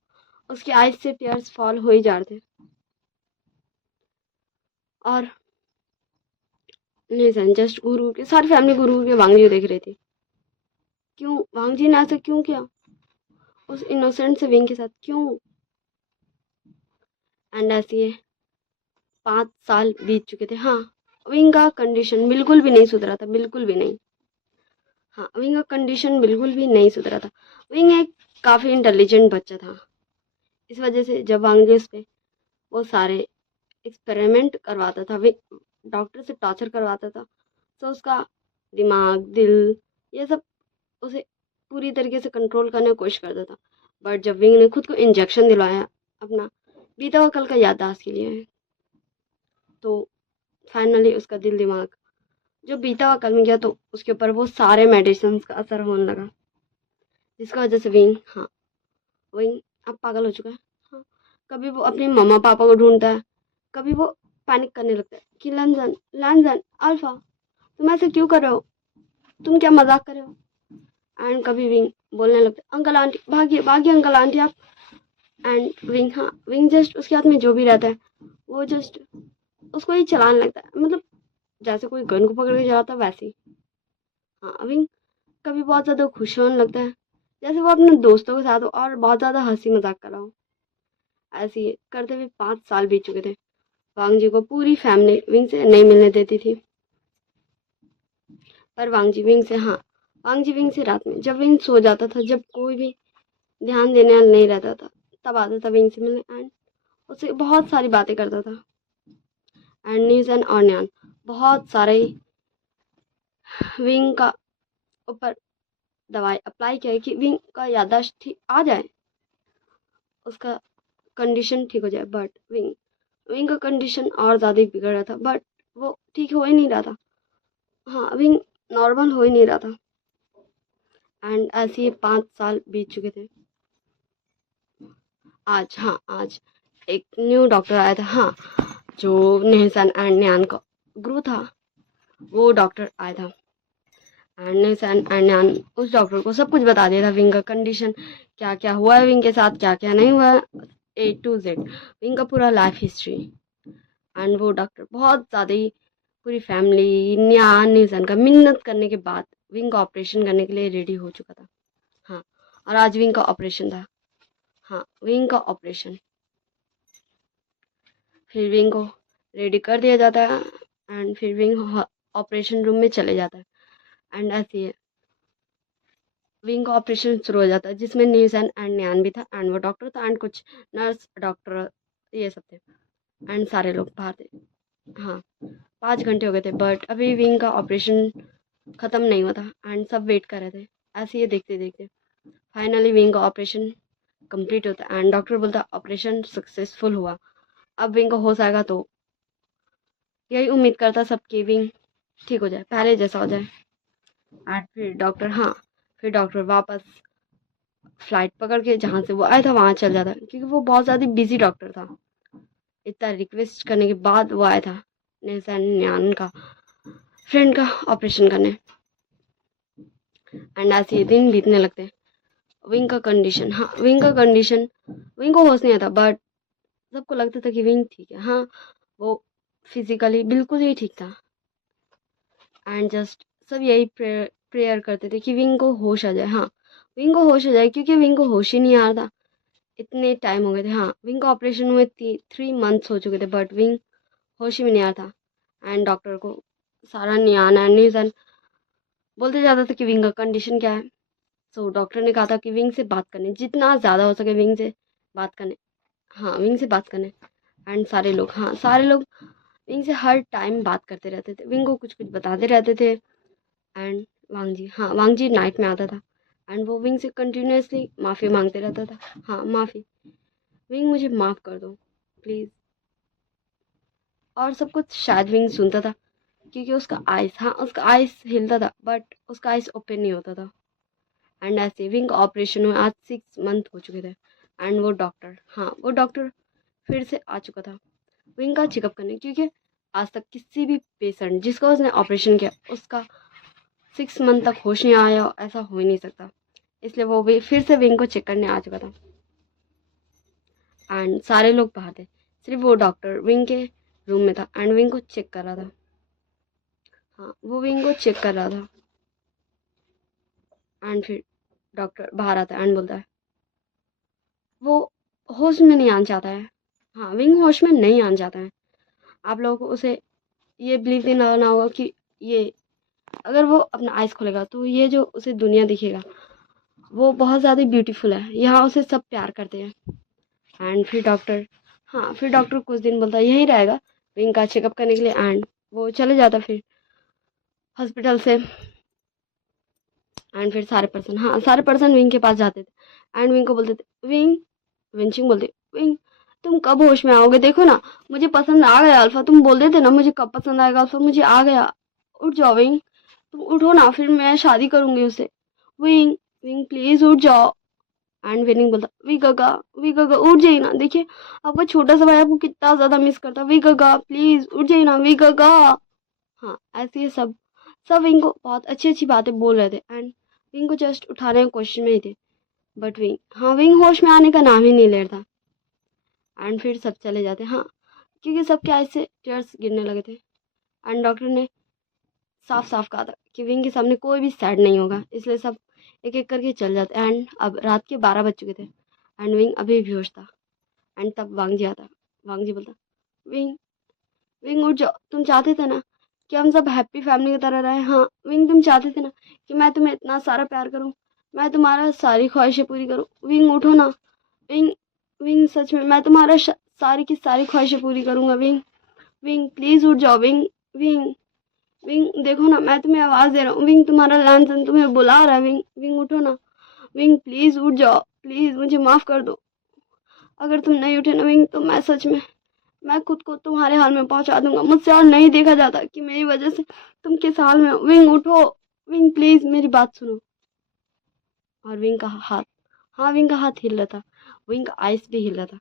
उसके आइज से टीयर्स फॉल हो ही जा रहे थे। और नहीं सन जस्ट गुरु के सारी फैमिली गुरु के वांग जी को देख रही थी। क्यों वांग जी ने ऐसा क्यों किया उस इनोसेंट से विंग के साथ, क्यों? एंड ऐसे ये 5 साल बीत चुके थे। हाँ, विंग का कंडीशन बिल्कुल भी नहीं सुधरा था, बिल्कुल भी नहीं। हाँ, विंग का कंडीशन बिल्कुल भी नहीं सुधरा था। विंग एक काफी इंटेलिजेंट बच्चा था। इस वजह से जब वांग जी उस पे वो सारे एक्सपेरिमेंट करवाता था, डॉक्टर से टॉर्चर करवाता था, तो उसका दिमाग, दिल, ये सब उसे पूरी तरीके से कंट्रोल करने की कोशिश करता था। बट जब विंग ने खुद को इंजेक्शन दिलवाया अपना बीता हुआ कल का याददाश्त के लिए, तो फाइनली उसका दिल दिमाग जो बीता हुआ कल में गया, तो उसके ऊपर वो सारे मेडिसिन का असर होने लगा, जिसकी वजह से विंग, हाँ, विंग अब पागल हो चुका है। हाँ, कभी वो अपने मम्मा पापा को ढूंढता है, कभी वो पैनिक करने लगता है कि लंदन लंदन अल्फा तुम ऐसे क्यों कर रहे हो, तुम क्या मजाक कर रहे हो? एंड कभी विंग बोलने लगता है अंकल आंटी भागिए भागिए अंकल आंटी आप। एंड विंग, हाँ, विंग जस्ट उसके हाथ में जो भी रहता है वो जस्ट उसको ही चलाने लगता है, मतलब जैसे कोई गन को पकड़ के चलाता है वैसे ही। हाँ, विंग कभी बहुत ज्यादा खुश होने लगता है जैसे वो अपने दोस्तों के साथ हो और बहुत ज्यादा हंसी मजाक कर रहा हो। ऐसे ही करते हुए 5 साल बीत चुके थे। वांग जी को पूरी फैमिली विंग से नहीं मिलने देती थी, पर वांग जी विंग से, हाँ, वांग जी विंग से रात में जब विंग सो जाता था, जब कोई भी ध्यान देने वाला नहीं रहता था, तब आता था विंग से मिलने एंड उससे बहुत सारी बातें करता था। एंड न्यूजन और न्यान बहुत सारे विंग का ऊपर दवाई अप्लाई किया कि विंग का याददाश्त ठीक आ जाए, उसका कंडीशन ठीक हो जाए। बट विंग का कंडीशन और ज़्यादा ही बिगड़ रहा था, बट वो ठीक हो ही नहीं रहा था। हाँ, विंग नॉर्मल हो ही नहीं रहा था। एंड ऐसे ही 5 साल बीत चुके थे। आज, हाँ, आज एक न्यू डॉक्टर आया था। हाँ, जो नेहसन एंड न्यान का गुरु था, वो डॉक्टर आया था। एंड नेहसन एंड न्यान उस डॉक्टर को सब कुछ बता दिया था, विंग का कंडीशन क्या क्या हुआ है, विंग के साथ क्या क्या नहीं हुआ है, A to Z विंग का पूरा लाइफ हिस्ट्री। एंड वो डॉक्टर बहुत ज़्यादा ही पूरी फैमिली न्यान नेहसन का मिन्नत करने के बाद विंग का ऑपरेशन करने के लिए रेडी हो चुका था। हाँ, और आज विंग का ऑपरेशन था। हाँ, विंग का ऑपरेशन। फिर विंग को रेडी कर दिया जाता है एंड फिर विंग ऑपरेशन रूम में चले जाता है। एंड ऐसे ही विंग का ऑपरेशन शुरू हो जाता है, जिसमें न्यूसन एंड न्यान भी था एंड वो डॉक्टर था एंड कुछ नर्स डॉक्टर ये सब थे एंड सारे लोग बाहर थे। हाँ, 5 घंटे हो गए थे बट अभी विंग का ऑपरेशन ख़त्म नहीं हुआ था एंड सब वेट कर रहे थे। ऐसे ही देखते देखते फाइनली विंग का ऑपरेशन कंप्लीट होता है एंड डॉक्टर बोलता ऑपरेशन सक्सेसफुल हुआ, अब विंग का होश आएगा, तो यही उम्मीद करता सबकी विंग ठीक हो जाए, पहले जैसा हो जाए। एंड फिर डॉक्टर, हाँ, फिर डॉक्टर वापस फ्लाइट पकड़ के जहाँ से वो आया था वहाँ चल जाता, क्योंकि वो बहुत ज़्यादा बिजी डॉक्टर था। इतना रिक्वेस्ट करने के बाद वो आया था न्यान का फ्रेंड का ऑपरेशन करने। एंड ऐसे ही दिन बीतने लगते। विंग का कंडीशन, हाँ, विंग का कंडीशन, विंग को होश नहीं आता, बट सबको लगता था कि विंग ठीक है। हाँ, वो फिजिकली बिल्कुल ही ठीक था एंड जस्ट सब यही प्रेयर करते थे कि विंग को होश आ जाए। हाँ, विंग को होश आ जाए, क्योंकि विंग को होश ही नहीं आ रहा था। इतने टाइम हो गए थे। हाँ, विंग का ऑपरेशन हुए 3 मंथ्स हो चुके थे, बट विंग होश ही में नहीं आ रहा था। एंड डॉक्टर को सारा नियान एंड न्यूज़ बोलते जाता था कि विंग का कंडीशन क्या है। सो डॉक्टर ने कहा था कि विंग से बात करने, जितना ज़्यादा हो सके विंग से बात करने। हाँ, विंग से बात करने। एंड सारे लोग विंग से हर टाइम बात करते रहते थे, विंग को कुछ कुछ बताते रहते थे। एंड वांग जी नाइट में आता था एंड वो विंग से कंटिन्यूसली माफ़ी मांगते रहता था। हाँ, माफ़ी, विंग मुझे माफ़ कर दो प्लीज़। और सब कुछ शायद विंग सुनता था, क्योंकि उसका आइस हिलता था, बट उसका आइस ओपन नहीं होता था। एंड ऐसे विंग का ऑपरेशन हुआ, आज 6 मंथ हो चुके थे। एंड वो डॉक्टर फिर से आ चुका था विंग का चेकअप करने, क्योंकि आज तक किसी भी पेशेंट जिसका उसने ऑपरेशन किया उसका 6 मंथ तक होश नहीं आया, ऐसा हो ही नहीं सकता। इसलिए वो भी फिर से विंग को चेक करने आ चुका था। एंड सारे लोग बाहर थे, सिर्फ वो डॉक्टर विंग के रूम में था एंड विंग को चेक कर रहा था। हाँ, वो विंग को चेक कर रहा था। एंड फिर डॉक्टर बाहर आता है एंड बोलता है वो होश में नहीं आना चाहता है। हाँ, विंग होश में नहीं आना चाहता है। आप लोगों को उसे ये बिलीव नहीं लगाना होगा कि ये अगर वो अपना आइज खोलेगा तो ये जो उसे दुनिया दिखेगा वो बहुत ज़्यादा ब्यूटीफुल है, यहाँ उसे सब प्यार करते हैं। एंड फिर डॉक्टर कुछ दिन बोलता है यहीं रहेगा विंग का चेकअप करने के लिए। एंड वो चले जाता फिर हॉस्पिटल से। एंड फिर सारे पर्सन विंग के पास जाते थे एंड विंग को बोलते थे विंचिंग बोलते, विंग तुम कब होश में आओगे, देखो ना मुझे पसंद आ गया अल्फा, तुम बोल देते ना मुझे कब पसंद आएगा अल्फा, मुझे आ गया, उठ जाओ विंग, तुम उठो ना, फिर मैं शादी करूंगी उससे। विंग विंग प्लीज उठ जाओ। एंड विनिंग बोलता वी गगा उठ जाइए ना, देखिए आपका छोटा सा भाई आपको कितना ज्यादा मिस करता, वी गगा प्लीज उठ जाइए ना वी गगा। हाँ, ऐसे ये सब विंग को बहुत अच्छी अच्छी बातें बोल रहे थे एंड विंग को जस्ट उठाने की कोशिश में ही थे, बट विंग होश में आने का नाम ही नहीं ले रहा था। एंड फिर सब चले जाते। हाँ, क्योंकि सबके आइज से टीयर्स गिरने लगे थे एंड डॉक्टर ने साफ साफ कहा था कि विंग के सामने कोई भी सैड नहीं होगा, इसलिए सब एक एक करके चल जाते। एंड अब रात के 12 बज चुके थे एंड विंग अभी भी बेहोश था। एंड तब वांग जी आता, वांग जी बोलता विंग विंग उठ जाओ, तुम चाहते थे ना कि हम सब हैप्पी फैमिली की तरह रहे। हाँ विंग, तुम चाहते थे ना कि मैं तुम्हें इतना सारा प्यार करूं, मैं तुम्हारा सारी ख्वाहिशें पूरी करूं। विंग उठो ना विंग, विंग सच में मैं तुम्हारा सारी की सारी ख्वाहिशें पूरी करूंगा विंग, विंग प्लीज उठ जाओ विंग, विंग विंग देखो ना मैं तुम्हें आवाज दे रहा हूँ विंग, तुम्हारा लैंसन तुम्हें बुला रहा है विंग, विंग उठो ना विंग, प्लीज उठ जाओ, प्लीज मुझे माफ कर दो, अगर तुम नहीं उठे ना विंग तो मैं सच में मैं खुद को तुम्हारे हाल में पहुंचा दूंगा, मुझसे और नहीं देखा जाता कि मेरी वजह से तुम किस हाल में हो। विंग उठो विंग, प्लीज मेरी बात सुनो। और विंग का हाथ, हाँ विंग का हाथ हिल रहा था, विंग का आइस भी हिल रहा था,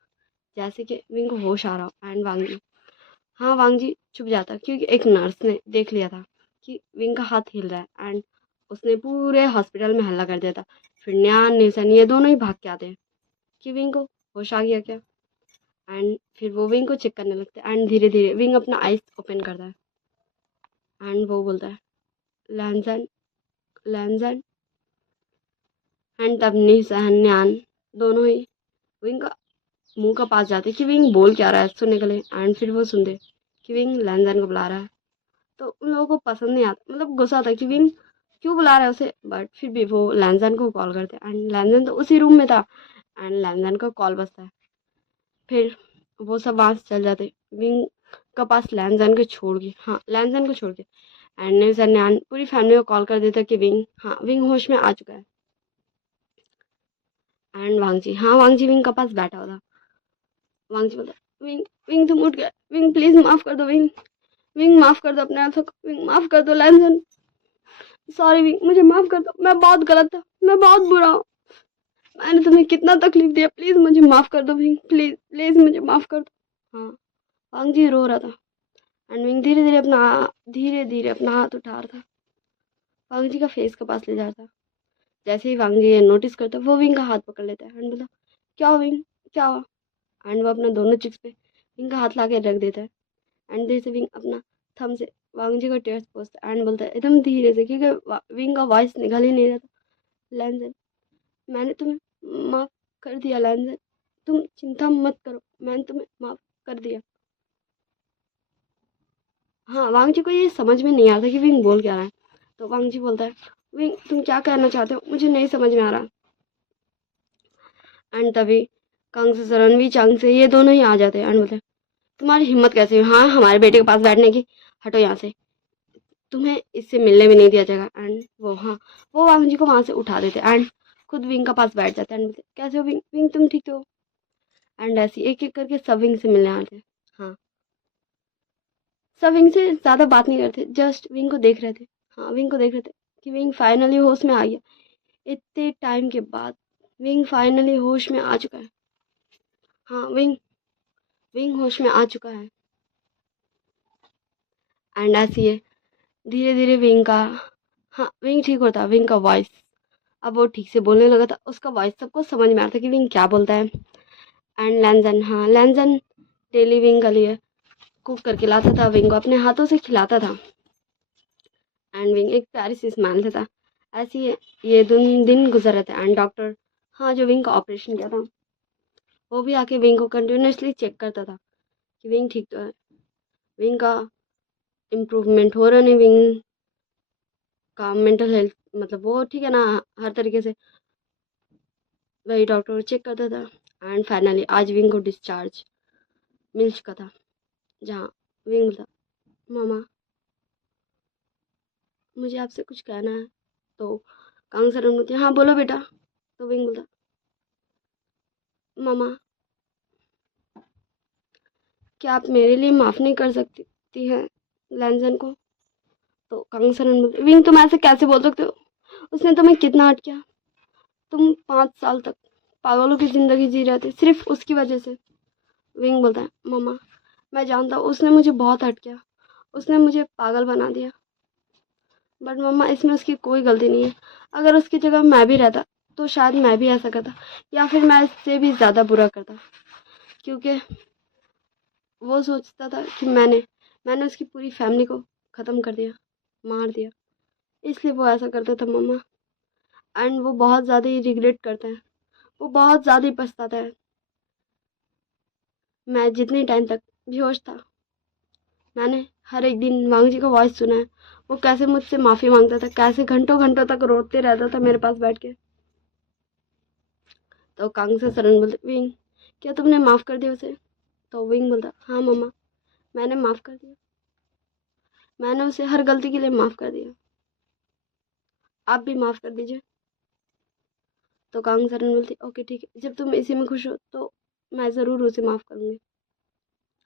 जैसे कि विंग को होश आ रहा हो। एंड वांग जी चुप जाता, क्योंकि एक नर्स ने देख लिया था कि विंग का हाथ हिल रहा है एंड उसने पूरे हॉस्पिटल में हल्ला कर दिया था। फिर न्यान न्यूसन ये दोनों ही भाग के आते हैं कि विंग को होश आ गया क्या। एंड फिर वो विंग को चेक करने लगते हैं एंड धीरे धीरे विंग अपना आइस ओपन करता है एंड वो बोलता है लैंसन, लैंसन। एंड तब निसहन न्यान दोनों ही विंग का मुंह का पास जाते कि विंग बोल क्या रहा है सुनने के लिए। एंड फिर वो सुनते कि विंग लैंसन को बुला रहा है। तो उन लोगों को पसंद नहीं आता, मतलब गुस्सा आता कि विंग क्यों बुला रहा है उसे, बट फिर भी वो लैंसन को कॉल करते एंड लैंसन तो उसी रूम में था एंड लैंसन का कॉल बजता है। फिर वो सब वहाँ से चल जाते विंग का पास लैंसन को छोड़ के, हाँ लैंसन को छोड़ के। एंड न्यान पूरी फैमिली को कॉल कर देता कि विंग होश में आ चुका है। एंड वांग जी विंग का पास बैठा हुआ था। वांग जी बोलता विंग, विंग तुम उठ गए विंग, प्लीज माफ कर दो विंग, विंग माफ कर दो अपने आप को विंग, माफ कर दो लैंसन, सॉरी विंग मुझे माफ कर दो, मैं बहुत गलत था, मैं बहुत बुरा हूँ, मैंने तुम्हें कितना तकलीफ दिया, प्लीज मुझे माफ कर दो विंग, प्लीज प्लीज मुझे माफ कर दो। हाँ, वांग जी रो रहा था एंड विंग धीरे धीरे अपना हाथ उठा रहा था, वांग जी का फेस के पास ले जा रहा था। जैसे ही वांग जी ये नोटिस करता वो विंग का हाथ पकड़ लेता है एंड बोलता क्या हुआ विंग, क्या हुआ। एंड वो अपना दोनों चिक्स पे विंग का हाथ ला के रख देता है एंड धीरे से विंग अपना थम से वांग जी का टेस्ट पोछता है एंड बोलता है एकदम धीरे से, क्योंकि विंग का वॉइस निकल ही नहीं रहा था, लैंसन मैंने तुम्हें माफ कर दिया लैंसन, तुम चिंता मत करो, मैंने तुम्हें माफ़ कर दिया। हाँ, वांग जी को ये समझ में नहीं आता कि विंग बोल क्या रहा है। तो वांग जी बोलता है, विंग तुम क्या कहना चाहते हो, मुझे नहीं समझ में आ रहा। एंड तभी कांग से रणवी चांग से ये दोनों ही आ जाते हैं एंड बोलते हैं, तुम्हारी हिम्मत कैसे हुई हाँ हमारे बेटे के पास बैठने की, हटो यहाँ से, तुम्हें इससे मिलने भी नहीं दिया जाएगा। एंड वो हाँ वो वांग जी को वहां से उठा देते एंड खुद विंग का पास बैठ जाते हैं एंड बोलते कैसे हो विंग, विंग तुम ठीक हो। एंड ऐसे एक एक करके सब विंग से मिलने आते हैं। हाँ, सब विंग से ज्यादा बात नहीं करते, जस्ट विंग को देख रहे थे। हाँ, विंग को देख रहे थे कि विंग फाइनली होश में आ गया। इतने टाइम के बाद विंग फाइनली होश में आ चुका है। हाँ, विंग विंग होश में आ चुका है। एंड ऐसी है धीरे धीरे विंग का, हाँ विंग ठीक होता, विंग का वॉइस अब वो ठीक से बोलने लगा था, उसका वॉइस सबको समझ में आ रहा था कि विंग क्या बोलता है। एंड लैंजन, हाँ लैंजन डेली विंग के लिए कुक करके लाता था, विंग को अपने हाथों से खिलाता था। एंड विंग एक प्यारी सी स्माइल देता। ऐसे ही ये दिन गुजर रहे थे एंड डॉक्टर, हाँ जो विंग का ऑपरेशन किया था वो भी आके विंग को कंटिन्यूसली चेक करता था कि विंग ठीक तो है, विंग का इम्प्रूवमेंट हो रहा नहीं, विंग का मेंटल हेल्थ मतलब वो ठीक है ना, हर तरीके से वही डॉक्टर चेक करता था। एंड फाइनली आज विंग को डिस्चार्ज मिल चुका था, जहाँ विंग बोलता, मामा मुझे आपसे कुछ कहना है। तो कांग सरन बोलती हाँ बोलो बेटा। तो विंग बोलता, मामा क्या आप मेरे लिए माफ़ नहीं कर सकती हैं लैंजन को। तो कांग सरन बोलते विंग तुम ऐसे कैसे बोल सकते हो, उसने तुम्हें कितना हर्ट किया, तुम 5 साल तक पागलों की ज़िंदगी जी रहे थे सिर्फ उसकी वजह से। विंग बोलता है मामा मैं जानता हूँ उसने मुझे बहुत हर्ट किया, उसने मुझे पागल बना दिया, बट मम्मा इसमें उसकी कोई गलती नहीं है। अगर उसकी जगह मैं भी रहता तो शायद मैं भी ऐसा करता, या फिर मैं इससे भी ज़्यादा बुरा करता, क्योंकि वो सोचता था कि मैंने उसकी पूरी फैमिली को ख़त्म कर दिया, मार दिया, इसलिए वो ऐसा करता था मम्मा। एंड वो बहुत ज़्यादा ही रिग्रेट करता है, वो बहुत ज़्यादा ही पछताता है। मैं जितने टाइम तक बेहोश था मैंने हर एक दिन वांग जी का वॉइस सुना है, वो कैसे मुझसे माफ़ी मांगता था, कैसे घंटों घंटों तक रोते रहता था मेरे पास बैठ के। तो कांग से सरन बोलते विंग क्या तुमने माफ़ कर दिया उसे। तो विंग बोलता हाँ मम्मा मैंने माफ़ कर दिया, मैंने उसे हर गलती के लिए माफ़ कर दिया, आप भी माफ़ कर दीजिए। तो कांग सरन बोलती ओके ठीक है, जब तुम इसी में खुश हो तो मैं ज़रूर उसे माफ़ करूँगी।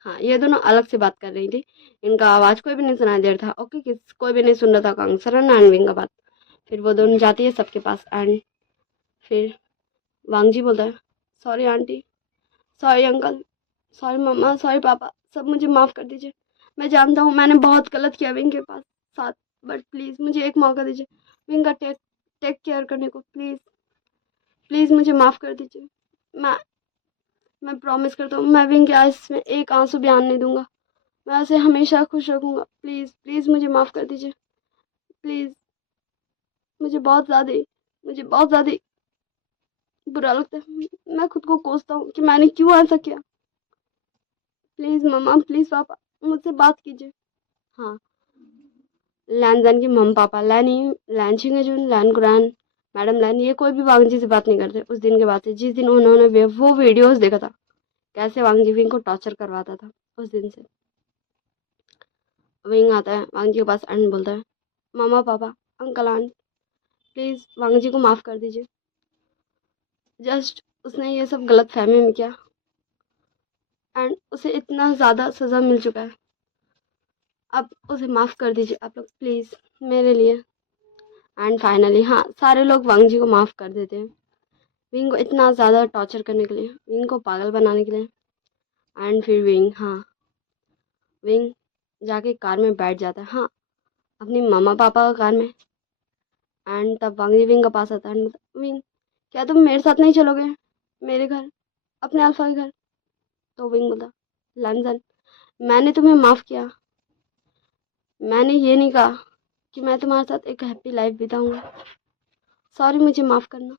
हाँ, ये दोनों अलग से बात कर रही थी, इनका आवाज़ कोई भी नहीं सुनाई दे रहा था। ओके, कोई भी नहीं सुन रहा था कांग सरन एंड विंग का बात। फिर वो दोनों जाती है सबके पास एंड फिर वांग जी बोलता है sorry aunty, sorry uncle, sorry मम्मा, सॉरी पापा, सब मुझे माफ़ कर दीजिए। मैं जानता हूँ मैंने बहुत गलत किया विंग के पास साथ, बट प्लीज़ मुझे एक मौका दीजिए विंग का टेक टेक केयर करने को, प्लीज़ प्लीज़ मुझे माफ़ कर दीजिए। मैं मैं प्रॉमिस करता हूँ मैं विंग के आंख में एक आंसू भी आने नहीं दूंगा, मैं उसे हमेशा खुश रखूंगा। प्लीज़ प्लीज़ मुझे माफ़ कर दीजिए प्लीज़। मुझे बहुत ज़्यादा मुझे बहुत ज़्यादा बुरा लगता है, मैं खुद को कोसता हूँ कि मैंने क्यों ऐसा किया। प्लीज़ मम्मा, प्लीज़ पापा, मुझसे बात कीजिए। हाँ, लैनजन के मम्मी पापा लैनी, लैनचिंगजुन, लैन कुरैन, मैडम लैन, ये कोई भी वांगजी से बात नहीं करते उस दिन के बाद से, जिस दिन उन्होंने वो वीडियोस देखा था कैसे वांगजी विंग को टॉर्चर करवाता था। उस दिन से विंग आता है वांगजी के पास एंड बोलता है मामा पापा अंकल आंट प्लीज़ वांगजी को माफ़ कर दीजिए, जस्ट उसने ये सब गलत फहमी में किया एंड उसे इतना ज़्यादा सज़ा मिल चुका है, अब उसे माफ़ कर दीजिए आप लोग प्लीज़ मेरे लिए। एंड फाइनली हाँ सारे लोग वांगजी को माफ़ कर देते हैं विंग को इतना ज़्यादा टॉर्चर करने के लिए, विंग को पागल बनाने के लिए। एंड फिर विंग, हाँ विंग जाके कार में बैठ जाता है, हाँ अपनी मामा पापा का कार में। एंड तब वांगजी विंग के पास आता है एंड विंग क्या तुम मेरे साथ नहीं चलोगे मेरे घर, अपने अल्फा के घर। तो विंग बोलता लंदन मैंने तुम्हें माफ़ किया, मैंने ये नहीं कहा कि मैं तुम्हारे साथ एक हैप्पी लाइफ बिताऊंगा, सॉरी मुझे माफ़ करना,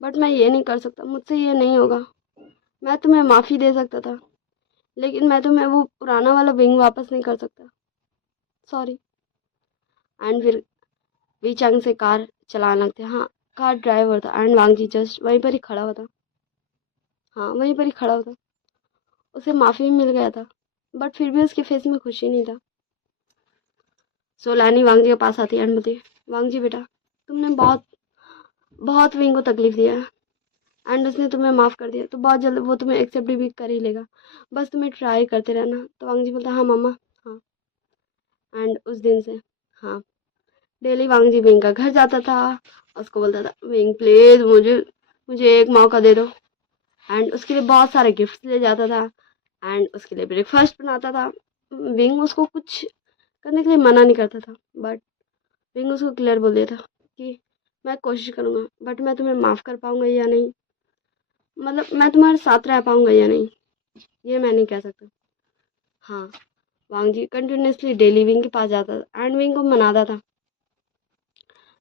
बट मैं ये नहीं कर सकता, मुझसे ये नहीं होगा। मैं तुम्हें माफ़ी दे सकता था, लेकिन मैं तुम्हें वो पुराना वाला विंग वापस नहीं कर सकता। सॉरी। एंड फिर वी चंग से कार चलाने लगते। हाँ, कार ड्राइवर था एंड वांगजी जस्ट वहीं पर ही खड़ा हुआ था। हाँ, वहीं पर ही खड़ा हुआ था। उसे माफ़ी भी मिल गया था, बट फिर भी उसके फेस में खुशी नहीं था। सो लैनी वांगजी के पास आती है एंड बोलती है, वांगजी बेटा, तुमने बहुत बहुत विंग को तकलीफ दिया है एंड उसने तुम्हें माफ़ कर दिया, तो बहुत जल्द वो तुम्हें एक्सेप्ट भी कर ही लेगा। बस तुम्हें ट्राई करते रहना। तो वांगजी बोलता हाँ मम्मा। हाँ। एंड उस दिन से, हाँ, डेली वांगजी विंग का घर जाता था। उसको बोलता था, विंग प्लीज मुझे मुझे एक मौका दे दो। एंड उसके लिए बहुत सारे गिफ्ट्स ले जाता था एंड उसके लिए ब्रेकफास्ट बनाता था। विंग उसको कुछ करने के लिए मना नहीं करता था, बट विंग उसको क्लियर बोल देता कि मैं कोशिश करूँगा, बट मैं तुम्हें माफ़ कर पाऊँगा या नहीं, मतलब मैं तुम्हारे साथ रह पाऊँगा या नहीं, ये मैं नहीं कह सकता। हाँ, वांगजी कंटिन्यूसली डेली विंग के पास जाता था एंड विंग को मनाता था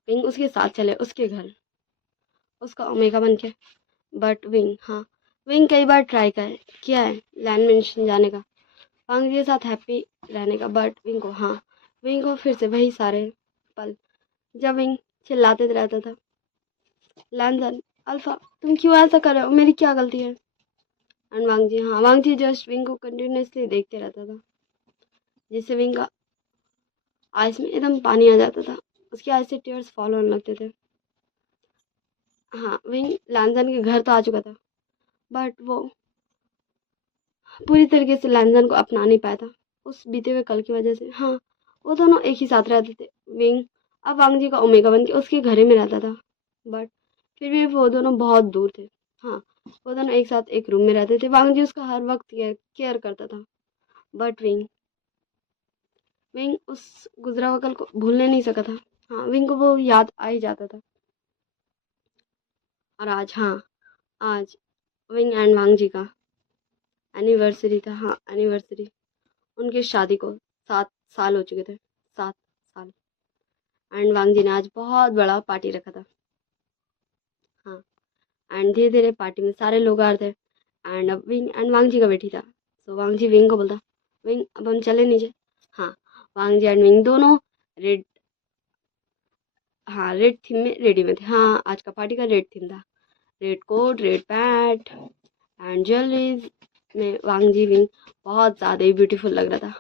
विंग उसके साथ चले उसके घर, उसका ओमेगा बन के। बट विंग, हाँ, विंग कई बार ट्राई किया है लैंड मिशन जाने का, वांगजी के साथ हैप्पी रहने का, बट विंग को, हाँ, विंग को फिर से वही सारे पल जब विंग चिल्लाते रहता था, लैंजन, अल्फा, तुम क्यों ऐसा कर रहे हो, मेरी क्या गलती है। एंड वांगजी, हाँ, वांगजी जस्ट विंग को कंटिन्यूसली देखते रहता था, जिससे विंग का आइज में एकदम पानी आ जाता था, उसकी आइज से टीयर्स फॉल होने लगते थे। हाँ, विंग लैंजन के घर तो आ चुका था, बट वो पूरी तरीके से लैंजन को अपना नहीं पाया था उस बीते हुए कल की वजह से। हाँ, वो दोनों एक ही साथ रहते थे। विंग अब वांगजी का ओमेगा बन के उसके घर में रहता था, बट फिर भी वो दोनों बहुत दूर थे। हाँ, वो दोनों एक साथ एक रूम में रहते थे। वांगजी उसका हर वक्त केयर करता था, बट विंग विंग उस गुजरा हुआ कल को भूलने नहीं सका था। हाँ, विंग को वो याद आ ही जाता था। और आज, हाँ, आज विंग एंड वांगजी का एनिवर्सरी था। हाँ, एनिवर्सरी, उनकी शादी को 7 साल हो चुके थे, 7 साल। एंड वांगजी ने आज बहुत बड़ा पार्टी रखा था। हाँ, एंड धीरे धीरे पार्टी में सारे लोग आ रहे थे एंड अब विंग एंड वांगजी का बैठी था। सो वांगजी विंग को बोलता, विंग अब हम चले नीचे। हाँ, वांगजी एंड विंग दोनों रेड, हाँ, रेड थीम में रेडी में थे। हाँ, आज का पार्टी का रेड थीम था, red coat, red pant and jewelleries में वांगजी विंग बहुत ज़्यादा ही ब्यूटीफुल लग रहा था।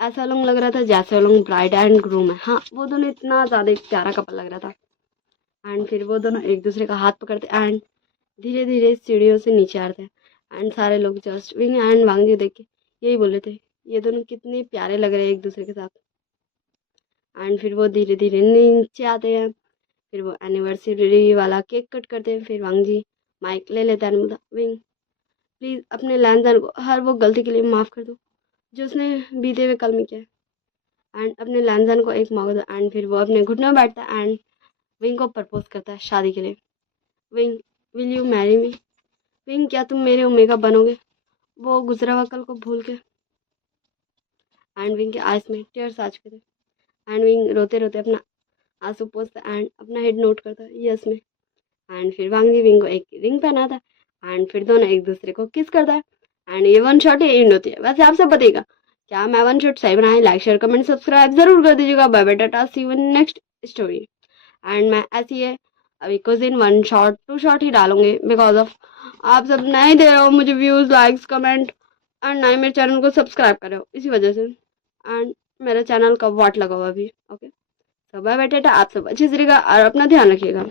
ऐसा लग रहा था जैसे वो लोग ब्राइड एंड ग्रूम है। हाँ, वो दोनों इतना ज़्यादा एक प्यारा कपल लग रहा था। एंड फिर वो दोनों एक दूसरे का हाथ पकड़ते एंड धीरे धीरे सीढ़ियों से नीचे आ रहे थे एंड सारे लोग जस्ट विंग एंड वांगजी देख के यही बोल रहे थे, ये दोनों कितने प्यारे लग रहे हैं एक दूसरे के साथ। एंड फिर वो धीरे धीरे नीचे आते हैं, फिर वो एनिवर्सरी वाला केक कट करते हैं। फिर वांगजी माइक ले लेता है, बोलता, विंग प्लीज़ अपने लैंडर को हर वो गलती के लिए माफ़ कर दो जो उसने बीते हुए कल में किया, एंड अपने लैंडन को एक मौका दो। एंड फिर वो अपने घुटनों में बैठता है एंड विंग को प्रपोज करता है शादी के लिए। Wing, will you marry me, wing क्या तुम मेरे ओमेगा बनोगे, वो गुजरा हुआ कल को भूल के। एंड विंग के आइस में टीयर्स आ चुके थे एंड विंग रोते रोते अपना आंसू पोंछता एंड अपना हेड नोट करता यस में। एंड फिर वांगजी विंग को एक रिंग पहनाता है एंड फिर दोनों एक दूसरे को किस करता है एंड ये वन शॉट ही एंड होती है। वैसे आप सब बताइएगा क्या मैं वन शॉट सही बनाए, लाइक शेयर कमेंट सब्सक्राइब जरूर कर दीजिएगा। बाय बाय टाटा, see you in next story. And मैं ऐसी है अभी कुछ दिन 1 शॉट 2 शॉट ही डालूंगी, बिकॉज ऑफ आप सब नहीं दे रहे हो मुझे व्यूज, लाइक्स, कमेंट एंड ना ही मेरे चैनल को सब्सक्राइब कर रहे हो, इसी वजह से। एंड मेरा चैनल का वाट लगा हुआ अभी। ओके, तो बाय बाय टाटा, आप सब अच्छे से रहिएगा और अपना ध्यान रखिएगा।